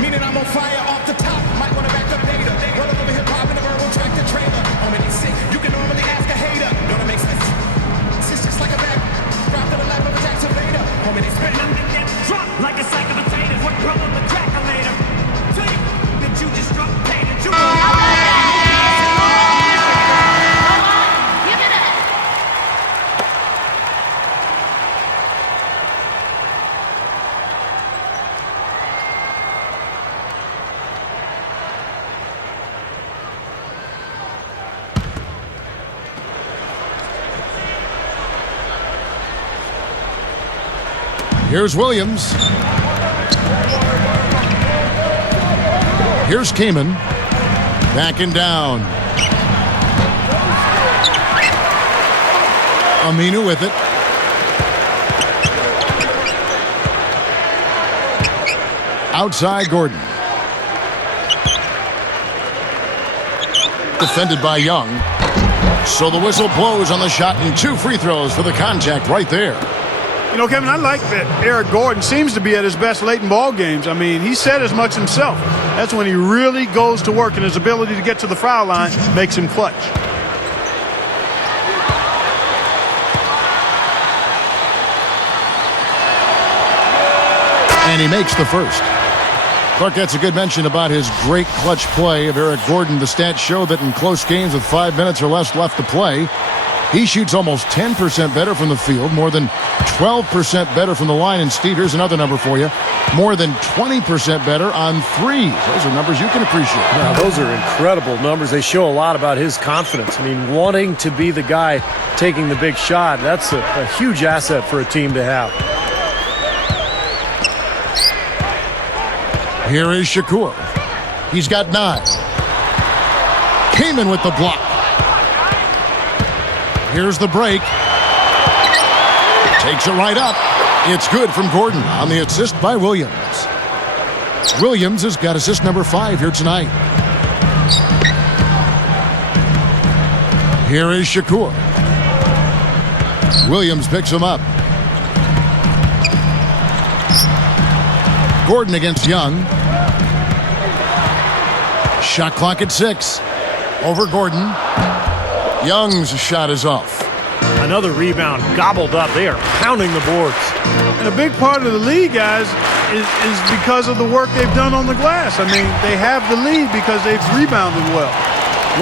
Meaning I'm on fire. Here's Williams. Here's Kamen. Backing down. Aminu with it. Outside Gordon. Defended by Young. So the whistle blows on the shot and 2 free throws for the contact right there. You know, Kevin, I like that Eric Gordon seems to be at his best late in ball games. I mean, he said as much himself. That's when he really goes to work, and his ability to get to the foul line makes him clutch. And he makes the first. Clark gets a good mention about his great clutch play of Eric Gordon. The stats show that in close games with 5 minutes or less left to play, he shoots almost 10% better from the field, more than 12% better from the line. And Steve, here's another number for you. More than 20% better on threes. Those are numbers you can appreciate. Now, those are incredible numbers. They show a lot about his confidence. I mean, wanting to be the guy taking the big shot, that's a huge asset for a team to have. Here is Shakur. He's got 9. Kamen with the block. Here's the break. Takes it right up. It's good from Gordon on the assist by Williams. Williams has got assist number 5 here tonight. Here is Shakur. Williams picks him up. Gordon against Young. Shot clock at 6. Over Gordon. Young's shot is off. Another rebound gobbled up. They are pounding the boards. And a big part of the lead, guys, is because of the work they've done on the glass. I mean, they have the lead because they've rebounded well.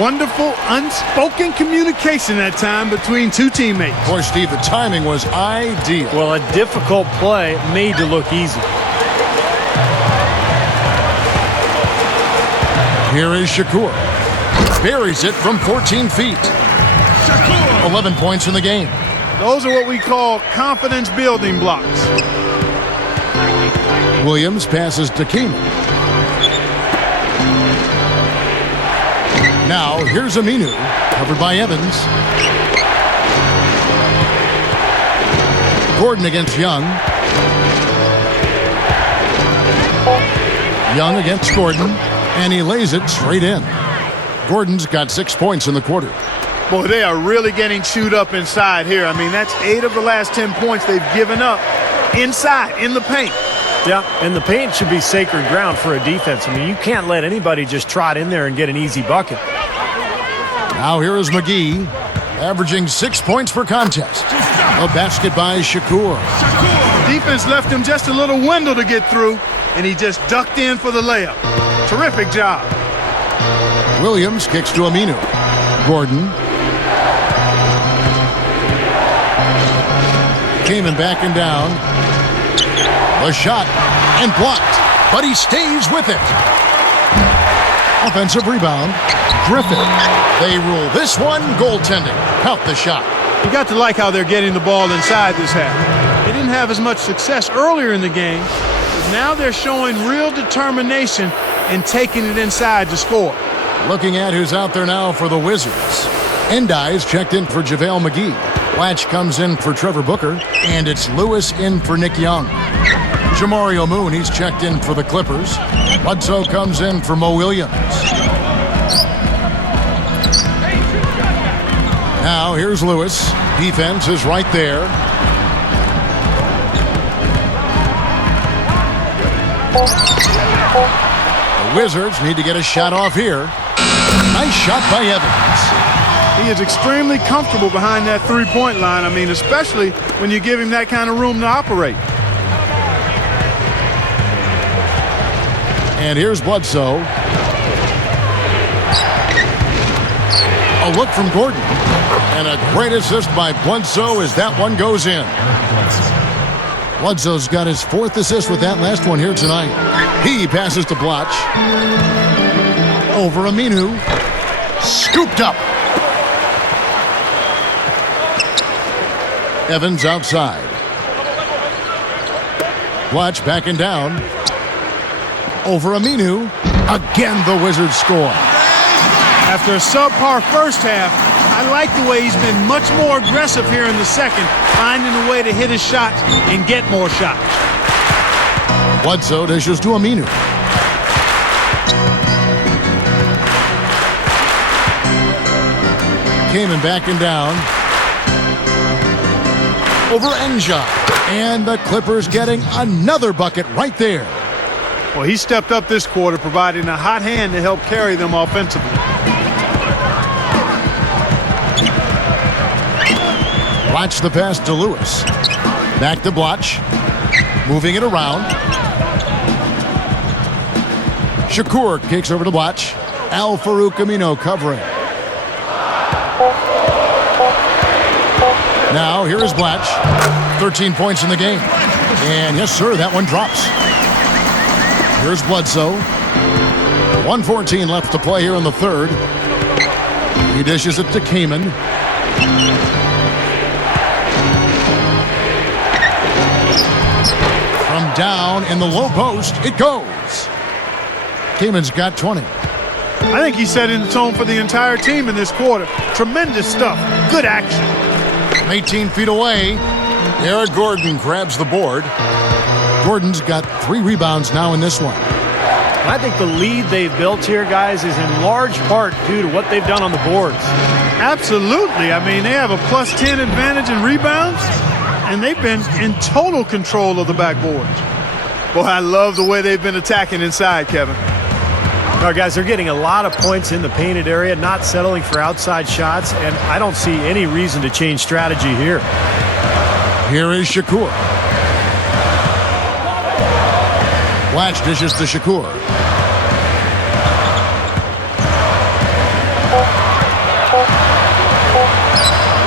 Wonderful, unspoken communication that time between 2 teammates. Boy, Steve, the timing was ideal. Well, a difficult play made to look easy. Here is Shakur. Buries it from 14 feet. 11 points in the game. Those are what we call confidence building blocks. Williams passes to Kamen. Now, here's Aminu, covered by Evans. Gordon against Young. Young against Gordon, and he lays it straight in. Gordon's got 6 points in the quarter. Boy, they are really getting chewed up inside here. I mean, that's 8 of the last 10 points they've given up inside, in the paint. Yeah, and the paint should be sacred ground for a defense. I mean, you can't let anybody just trot in there and get an easy bucket. Now here is McGee, averaging 6 points per contest. A basket by Shakur. Defense left him just a little window to get through, and he just ducked in for the layup. Terrific job. Williams kicks to Aminu. Gordon. Kamen backing down. A shot and blocked, but he stays with it. Offensive rebound. Griffin. They rule this one goaltending. Count the shot. You got to like how they're getting the ball inside this half. They didn't have as much success earlier in the game, but now they're showing real determination in taking it inside to score. Looking at who's out there now for the Wizards. Endi's checked in for JaVale McGee. Latch comes in for Trevor Booker, and it's Lewis in for Nick Young. Jamario Moon, he's checked in for the Clippers. Bledsoe comes in for Mo Williams. Now here's Lewis. Defense is right there. The Wizards need to get a shot off here. Nice shot by Evans. He is extremely comfortable behind that three-point line. I mean, especially when you give him that kind of room to operate. And here's Bledsoe. A look from Gordon. And a great assist by Bledsoe as that one goes in. Bledsoe's got his 4th assist with that last one here tonight. He passes to Blotch. Over Aminu. Scooped up. Evans outside. Blatch backing down. Over Aminu. Again, the Wizards score. After a subpar first half, I like the way he's been much more aggressive here in the second, finding a way to hit his shots and get more shots. Bledsoe dishes to Aminu. Kaman backing down. Over Enja. And the Clippers getting another bucket right there. Well, he stepped up this quarter, providing a hot hand to help carry them offensively. Watch the pass to Lewis. Back to Blatch. Moving it around. Shakur kicks over to Blatch. Al-Farouq Aminu covering. Now, here is Blatch. 13 points in the game. And yes, sir, that one drops. Here's Bledsoe. 1:14 left to play here in the third. He dishes it to Kaman. From down in the low post, it goes. Kaman's got 20. I think he's setting the tone for the entire team in this quarter. Tremendous stuff. Good action. 18 feet away. Eric Gordon grabs the board. Gordon's got 3 rebounds now in this one. I think the lead they've built here, guys, is in large part due to what they've done on the boards. Absolutely. I mean, they have a plus 10 advantage in rebounds, and they've been in total control of the backboards. Boy, I love the way they've been attacking inside, Kevin. All right, guys, they're getting a lot of points in the painted area, not settling for outside shots, and I don't see any reason to change strategy here. Here is Shakur. Blatch dishes to Shakur.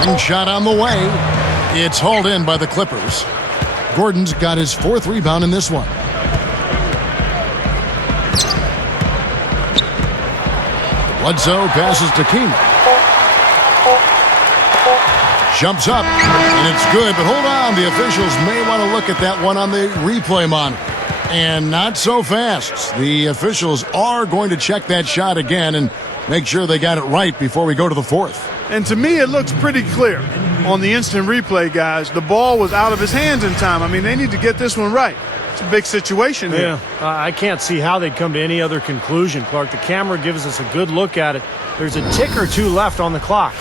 Ring shot on the way. It's hauled in by the Clippers. Gordon's got his 4th rebound in this one. Bledsoe passes to Kaman. Jumps up, and it's good, but hold on. The officials may want to look at that one on the replay monitor. And not so fast. The officials are going to check that shot again and make sure they got it right before we go to the 4th. And to me, it looks pretty clear on the instant replay, guys. The ball was out of his hands in time. I mean, they need to get this one right. It's a big situation here. Yeah, I can't see how they'd come to any other conclusion, Clark. The camera gives us a good look at it. There's a tick or two left on the clock.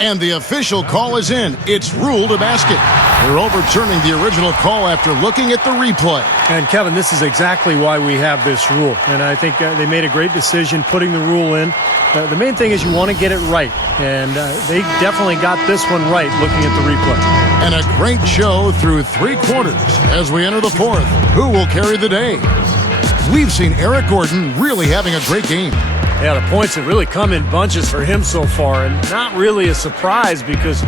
And the official call is in. It's ruled a basket. They're overturning the original call after looking at the replay. And, Kevin, this is exactly why we have this rule. And I think they made a great decision putting the rule in. The main thing is you want to get it right. And they definitely got this one right looking at the replay. And a great show through 3 quarters as we enter the 4th. Who will carry the day? We've seen Eric Gordon really having a great game. Yeah, the points have really come in bunches for him so far, and not really a surprise because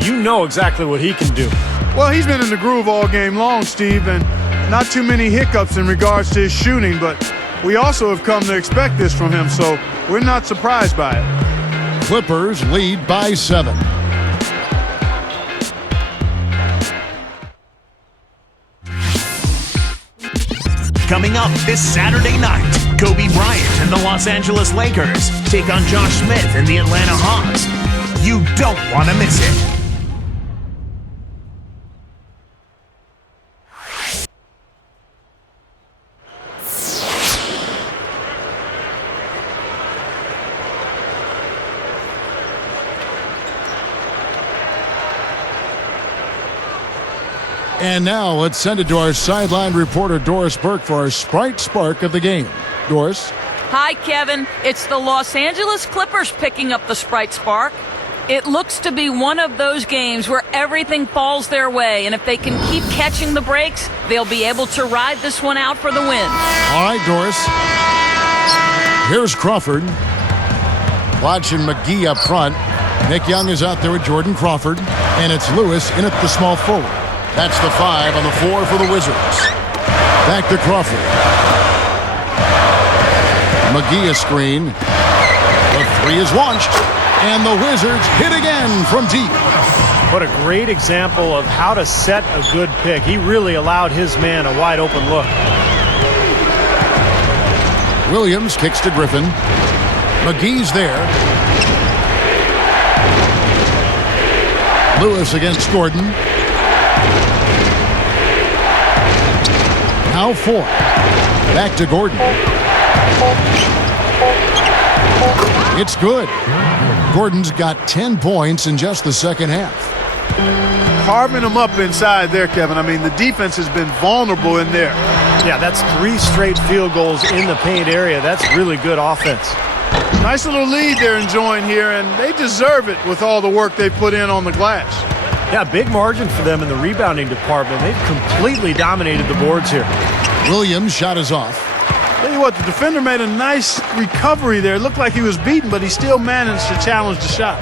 you know exactly what he can do. Well, he's been in the groove all game long, Steve, and not too many hiccups in regards to his shooting, but we also have come to expect this from him, so we're not surprised by it. Clippers lead by 7. Coming up this Saturday night, Kobe Bryant and the Los Angeles Lakers take on Josh Smith and the Atlanta Hawks. You don't want to miss it. And now let's send it to our sideline reporter, Doris Burke, for our Sprite Spark of the game. Doris? Hi, Kevin. It's the Los Angeles Clippers picking up the Sprite Spark. It looks to be one of those games where everything falls their way, and if they can keep catching the breaks, they'll be able to ride this one out for the win. All right, Doris. Here's Crawford. Watching McGee up front. Nick Young is out there with Jordan Crawford, and it's Lewis in at the small forward. That's the 5 on the floor for the Wizards. Back to Crawford. McGee a screen. The 3 is launched. And the Wizards hit again from deep. What a great example of how to set a good pick. He really allowed his man a wide open look. Williams kicks to Griffin. McGee's there. Lewis against Gordon. Now Foy. Back to Gordon. It's good. Gordon's got 10 points in just the second half. Carving them up inside there, Kevin. I mean, the defense has been vulnerable in there. Yeah, that's 3 straight field goals in the paint area. That's really good offense. Nice little lead they're enjoying here, and they deserve it with all the work they put in on the glass. Yeah, big margin for them in the rebounding department. They've completely dominated the boards here. Williams' shot is off. Tell you what, the defender made a nice recovery there. It looked like he was beaten, but he still managed to challenge the shot.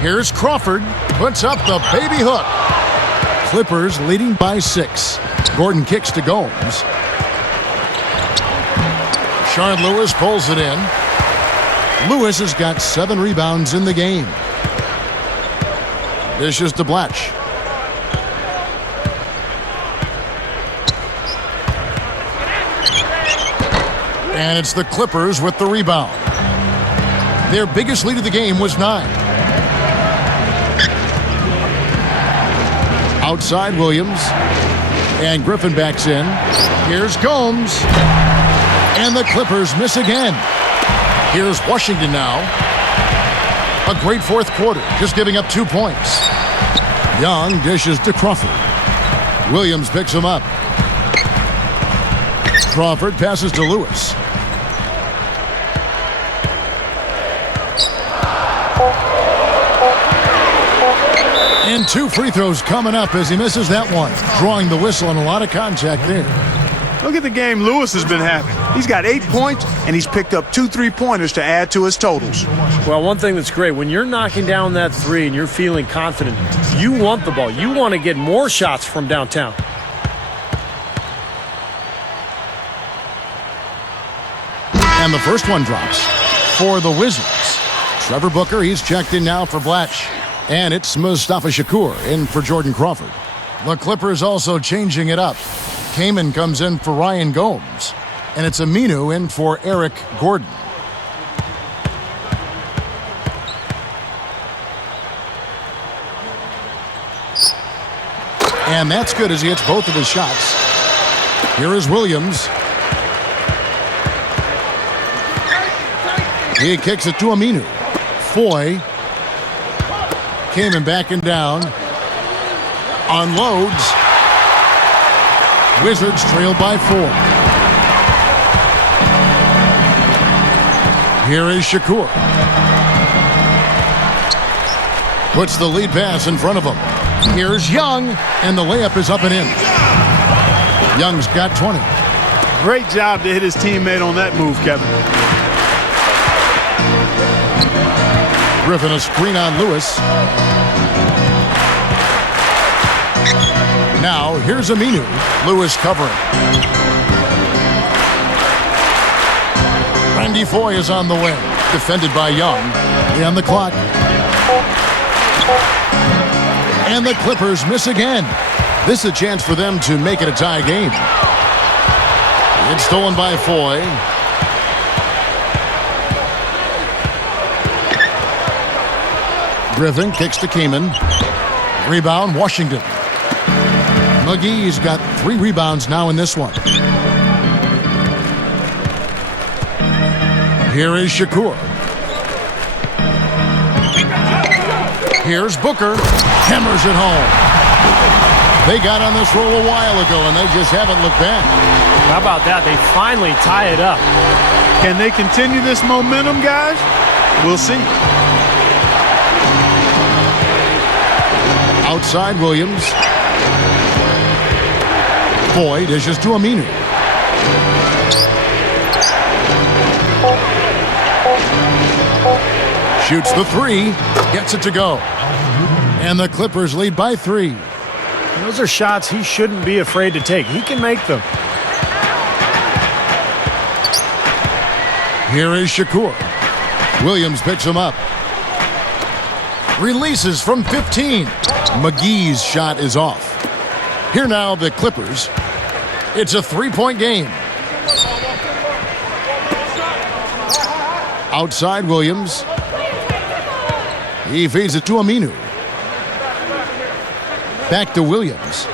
Here's Crawford. Puts up the baby hook. Clippers leading by 6. Gordon kicks to Gomes. Shard Lewis pulls it in. Lewis has got 7 rebounds in the game. Dishes to Blatch. And it's the Clippers with the rebound. Their biggest lead of the game was 9. Outside Williams. And Griffin backs in. Here's Gomes. And the Clippers miss again. Here's Washington now. A great fourth quarter, just giving up 2 points. Young dishes to Crawford. Williams picks him up. Crawford passes to Lewis. And 2 free throws coming up as he misses that one. Drawing the whistle and a lot of contact there. Look at the game Lewis has been having. He's got 8 points, and he's picked up 2 3-pointers to add to his totals. Well, one thing that's great, when you're knocking down that 3 and you're feeling confident, you want the ball. You want to get more shots from downtown. And the first one drops for the Wizards. Trevor Booker, he's checked in now for Blatch. And it's Mustafa Shakur in for Jordan Crawford. The Clippers also changing it up. Kaman comes in for Ryan Gomes. And it's Aminu in for Eric Gordon. And that's good as he hits both of his shots. Here is Williams. He kicks it to Aminu. Foy. Kaman backing down. Unloads. Wizards trail by 4. Here is Shakur. Puts the lead pass in front of him. Here's Young, and the layup is up and in. Young's got 20. Great job to hit his teammate on that move, Kevin. Griffin a screen on Lewis. Now, here's Aminu. Lewis covering. Randy Foy is on the way. Defended by Young. On the clock. And the Clippers miss again. This is a chance for them to make it a tie game. It's stolen by Foy. Griffin kicks to Kaman. Rebound, Washington. McGee's got 3 rebounds now in this one. Here is Shakur. Here's Booker. Hammers it home. They got on this roll a while ago, and they just haven't looked back. How about that? They finally tie it up. Can they continue this momentum, guys? We'll see. Outside Williams. Foy dishes to Aminu. Shoots the 3. Gets it to go. And the Clippers lead by 3. Those are shots he shouldn't be afraid to take. He can make them. Here is Shakur. Williams picks him up. Releases from 15. McGee's shot is off. Here now, the Clippers. It's a three-point game. Outside Williams. He feeds it to Aminu. Back to Williams.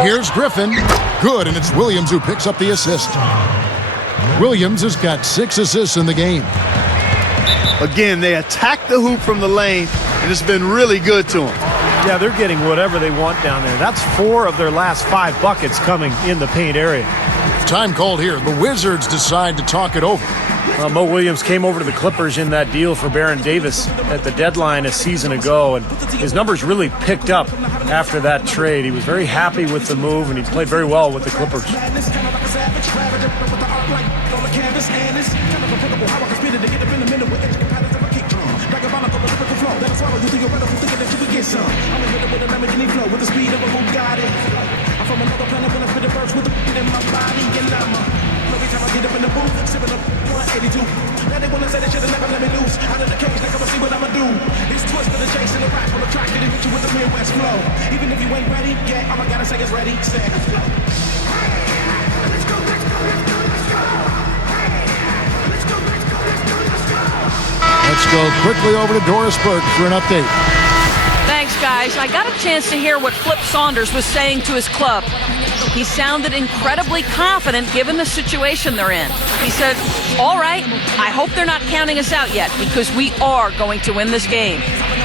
Here's Griffin. Good, and it's Williams who picks up the assist. Williams has got 6 assists in the game. Again, they attack the hoop from the lane, and it's been really good to them. Yeah, they're getting whatever they want down there. That's 4 of their last 5 buckets coming in the paint area. Time called here. The Wizards decide to talk it over. Mo Williams came over to the Clippers in that deal for Baron Davis at the deadline a season ago, and his numbers really picked up after that trade. He was very happy with the move, and he played very well with the Clippers. From another planet when I spit the verse with the beat in my body, and every time I get up in the booth, sipping up 182. Now they wanna say they should've never let me loose. Out of the cage, they come and see what I'ma do. It's twist of the chase and the rap on the track, getting with you with the Midwest flow. Even if you ain't ready, yeah, all I gotta say is ready, set. Let's go. Let's go, let's go, let's go, let's go. Let's go, let's go, let's go, let's go. Let's go quickly over to Doris Burke for an update. Thanks, guys. I got a chance to hear what Flip Saunders was saying to his club. He sounded incredibly confident given the situation they're in. He said, all right, I hope they're not counting us out yet because we are going to win this game.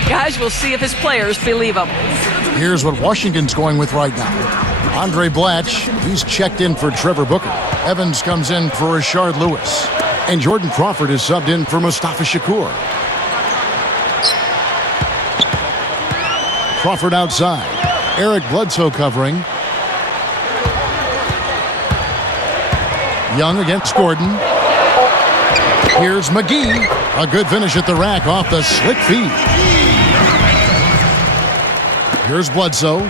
Guys, we'll see if his players believe him. Here's what Washington's going with right now. Andre Blatch, he's checked in for Trevor Booker. Evans comes in for Rashard Lewis. And Jordan Crawford is subbed in for Mustafa Shakur. Crawford outside. Eric Bledsoe covering. Young against Gordon. Here's McGee. A good finish at the rack off the slick feed. Here's Bledsoe.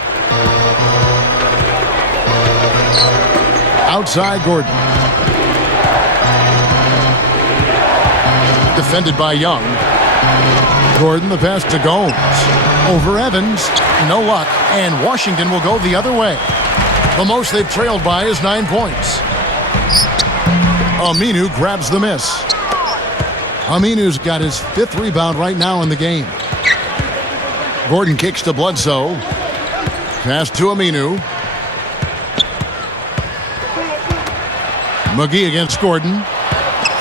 Outside Gordon. Defended by Young. Gordon the pass to Gomes. Over Evans, no luck, and Washington will go the other way. The most they've trailed by is 9 points. Aminu grabs the miss. Aminu's got his 5th rebound right now in the game. Gordon kicks to Bledsoe. Pass to Aminu. McGee against Gordon.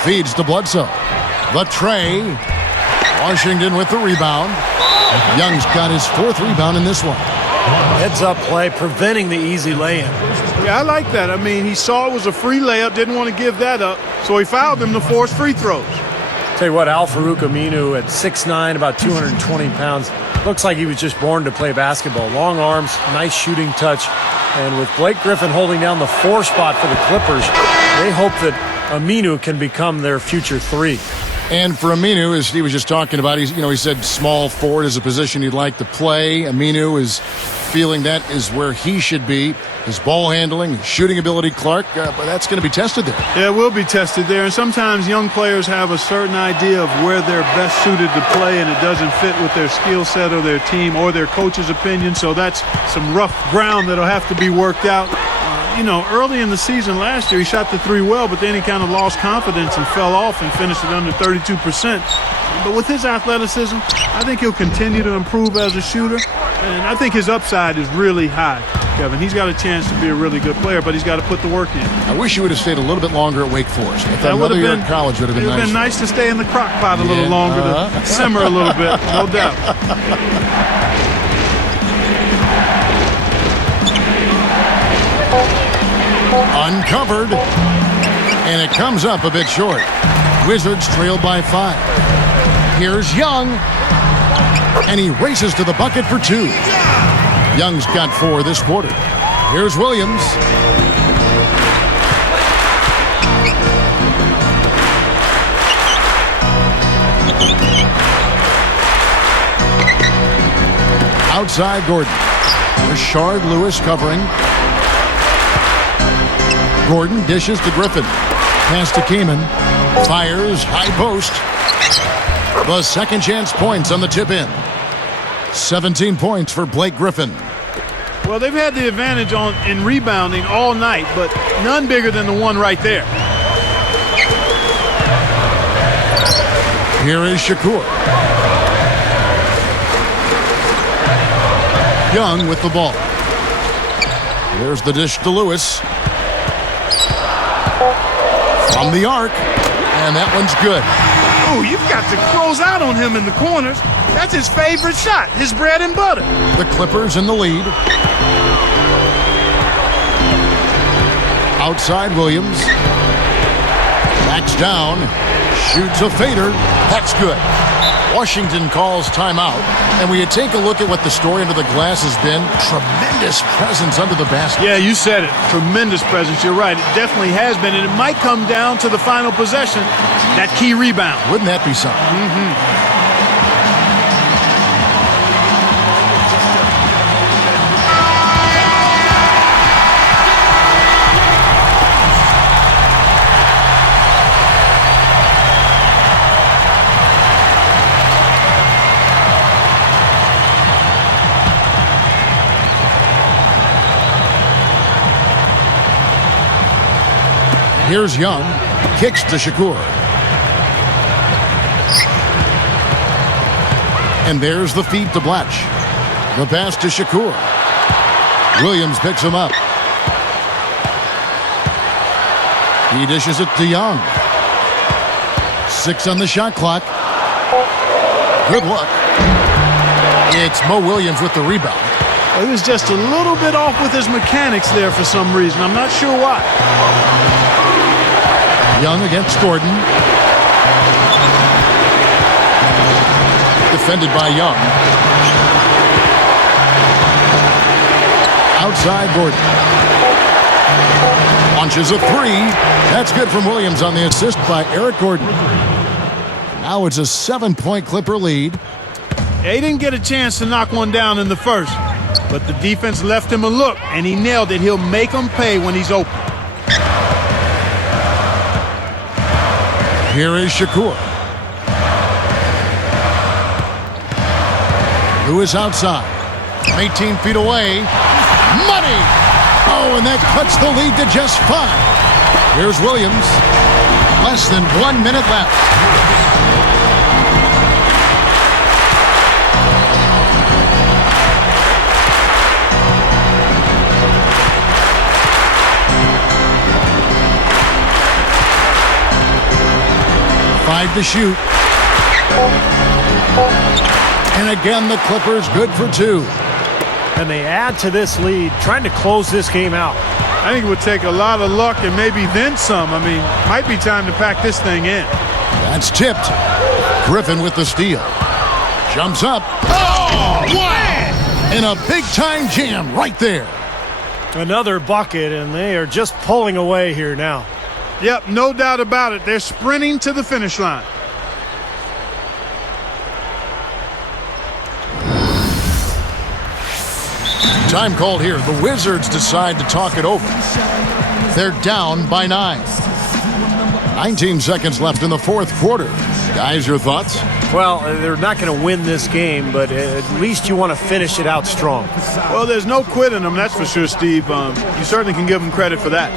Feeds to Bledsoe. The tray. Washington with the rebound. Young's got his 4th rebound in this one. Heads-up play, preventing the easy lay-in. Yeah, I like that. I mean, he saw it was a free layup, didn't want to give that up, so he fouled him to force free throws. Tell you what, Al-Farouq Aminu at 6'9", about 220 pounds, looks like he was just born to play basketball. Long arms, nice shooting touch, and with Blake Griffin holding down the 4 spot for the Clippers, they hope that Aminu can become their future 3. And for Aminu, as he was just talking about, he said small forward is a position he'd like to play. Aminu is feeling that is where he should be. His ball handling, his shooting ability, Clark, but that's going to be tested there. Yeah, it will be tested there. And sometimes young players have a certain idea of where they're best suited to play, and it doesn't fit with their skill set or their team or their coach's opinion. So that's some rough ground that'll have to be worked out. Early in the season last year, he shot the 3 well, but then he kind of lost confidence and fell off and finished at under 32%. But with his athleticism, I think he'll continue to improve as a shooter, and I think his upside is really high, Kevin. He's got a chance to be a really good player, but he's got to put the work in. I wish he would have stayed a little bit longer at Wake Forest. I thought another year in college would have been nice. It would have been nice to stay in the crock pot a little longer, to simmer a little bit, no doubt. Uncovered, and it comes up a bit short. Wizards trailed by 5. Here's Young, and he races to the bucket for 2. Young's got 4 this quarter. Here's Williams. Outside Gordon. Rashard Lewis covering. Gordon dishes to Griffin. Pass to Kaman. Fires, high post. The second chance points on the tip in. 17 points for Blake Griffin. Well, they've had the advantage in rebounding all night, but none bigger than the one right there. Here is Shakur. Young with the ball. There's the dish to Lewis. From the arc, and that one's good. Oh, you've got to close out on him in the corners. That's his favorite shot, his bread and butter. The Clippers in the lead. Outside Williams. Backs down. Shoots a fader. That's good. Washington calls timeout. And we take a look at what the story under the glass has been. Tremendous presence under the basket. Yeah, you said it. Tremendous presence. You're right. It definitely has been. And it might come down to the final possession, that key rebound. Wouldn't that be something? Mm-hmm. Here's Young. Kicks to Shakur. And there's the feed to Blatch. The pass to Shakur. Williams picks him up. He dishes it to Young. 6 on the shot clock. Good luck. It's Mo Williams with the rebound. He was just a little bit off with his mechanics there for some reason. I'm not sure why. Young against Gordon. Defended by Young. Outside Gordon. Launches a three. That's good from Williams on the assist by Eric Gordon. Now it's a 7-point Clipper lead. Yeah, he didn't get a chance to knock one down in the first, but the defense left him a look, and he nailed it. He'll make them pay when he's open. Here is Shakur. Lewis outside. 18 feet away. Money! Oh, and that cuts the lead to just 5. Here's Williams. Less than 1 minute left. To shoot. And again, the Clippers good for 2. And they add to this lead, trying to close this game out. I think it would take a lot of luck and maybe then some. I mean, might be time to pack this thing in. That's tipped. Griffin with the steal. Jumps up. Oh, wow! And a big-time jam right there. Another bucket, and they are just pulling away here now. Yep, no doubt about it. They're sprinting to the finish line. Time called here. The Wizards decide to talk it over. They're down by 9. 19 seconds left in the fourth quarter. Guys, your thoughts? Well, they're not going to win this game, but at least you want to finish it out strong. Well, there's no quit in them, that's for sure, Steve. You certainly can give them credit for that.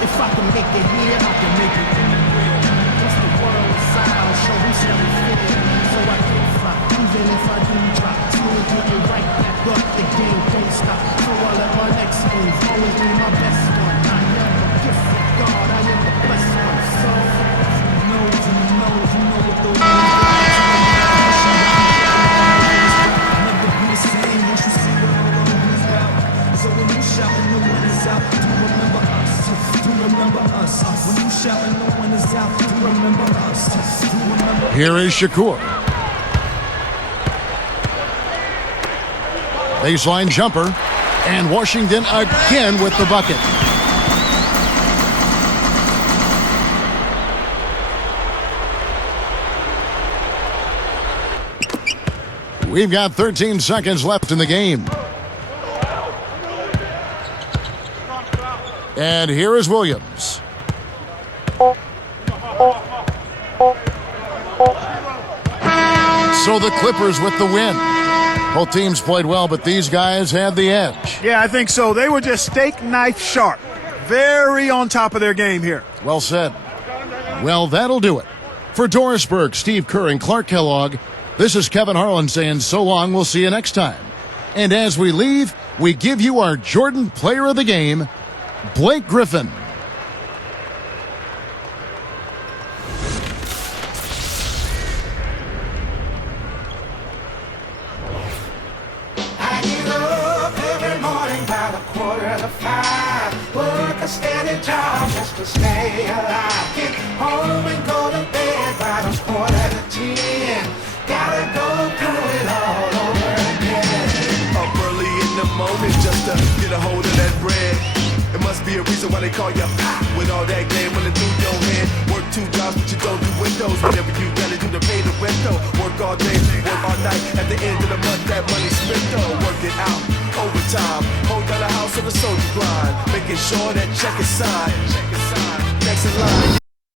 If I can make it here, I can make it anywhere. What's the world sound? Show me some fear. So I can't fly, even if I do drop. Smooth with it right back up, the game don't stop. So I let my next move always be my best one. I am a gift from God, I am the blessed one. So, you know what the never be the same once you see what all the is out. So when you shout and no one is out, do remember us. Remember us. When you shout and no one is out, remember us. Remember. Here is Shakur. Baseline jumper. And Washington again with the bucket. We've got 13 seconds left in the game. And here is Williams. So the Clippers with the win. Both teams played well, but these guys had the edge. Yeah, I think so. They were just steak knife sharp. Very on top of their game here. Well said. Well, that'll do it. For Doris Burke, Steve Kerr, and Clark Kellogg, this is Kevin Harlan saying so long. We'll see you next time. And as we leave, we give you our Jordan Player of the Game, Blake Griffin. I get up every morning by the 4:45. Work a steady job just to stay alive. Get home and go to bed by the 9:45. Gotta go through it all over again. Up early in the morning just to get a hold of that bread. It must be a reason why they call you pop with all that game running through your head. Work 2 jobs, but you don't do windows. Whatever you gotta do to pay the rent, though. Work all day, work all night. At the end of the month, that money spent, though. Work it out, overtime. Hold down the house on the soldier grind. Making sure that check is signed. Next in line.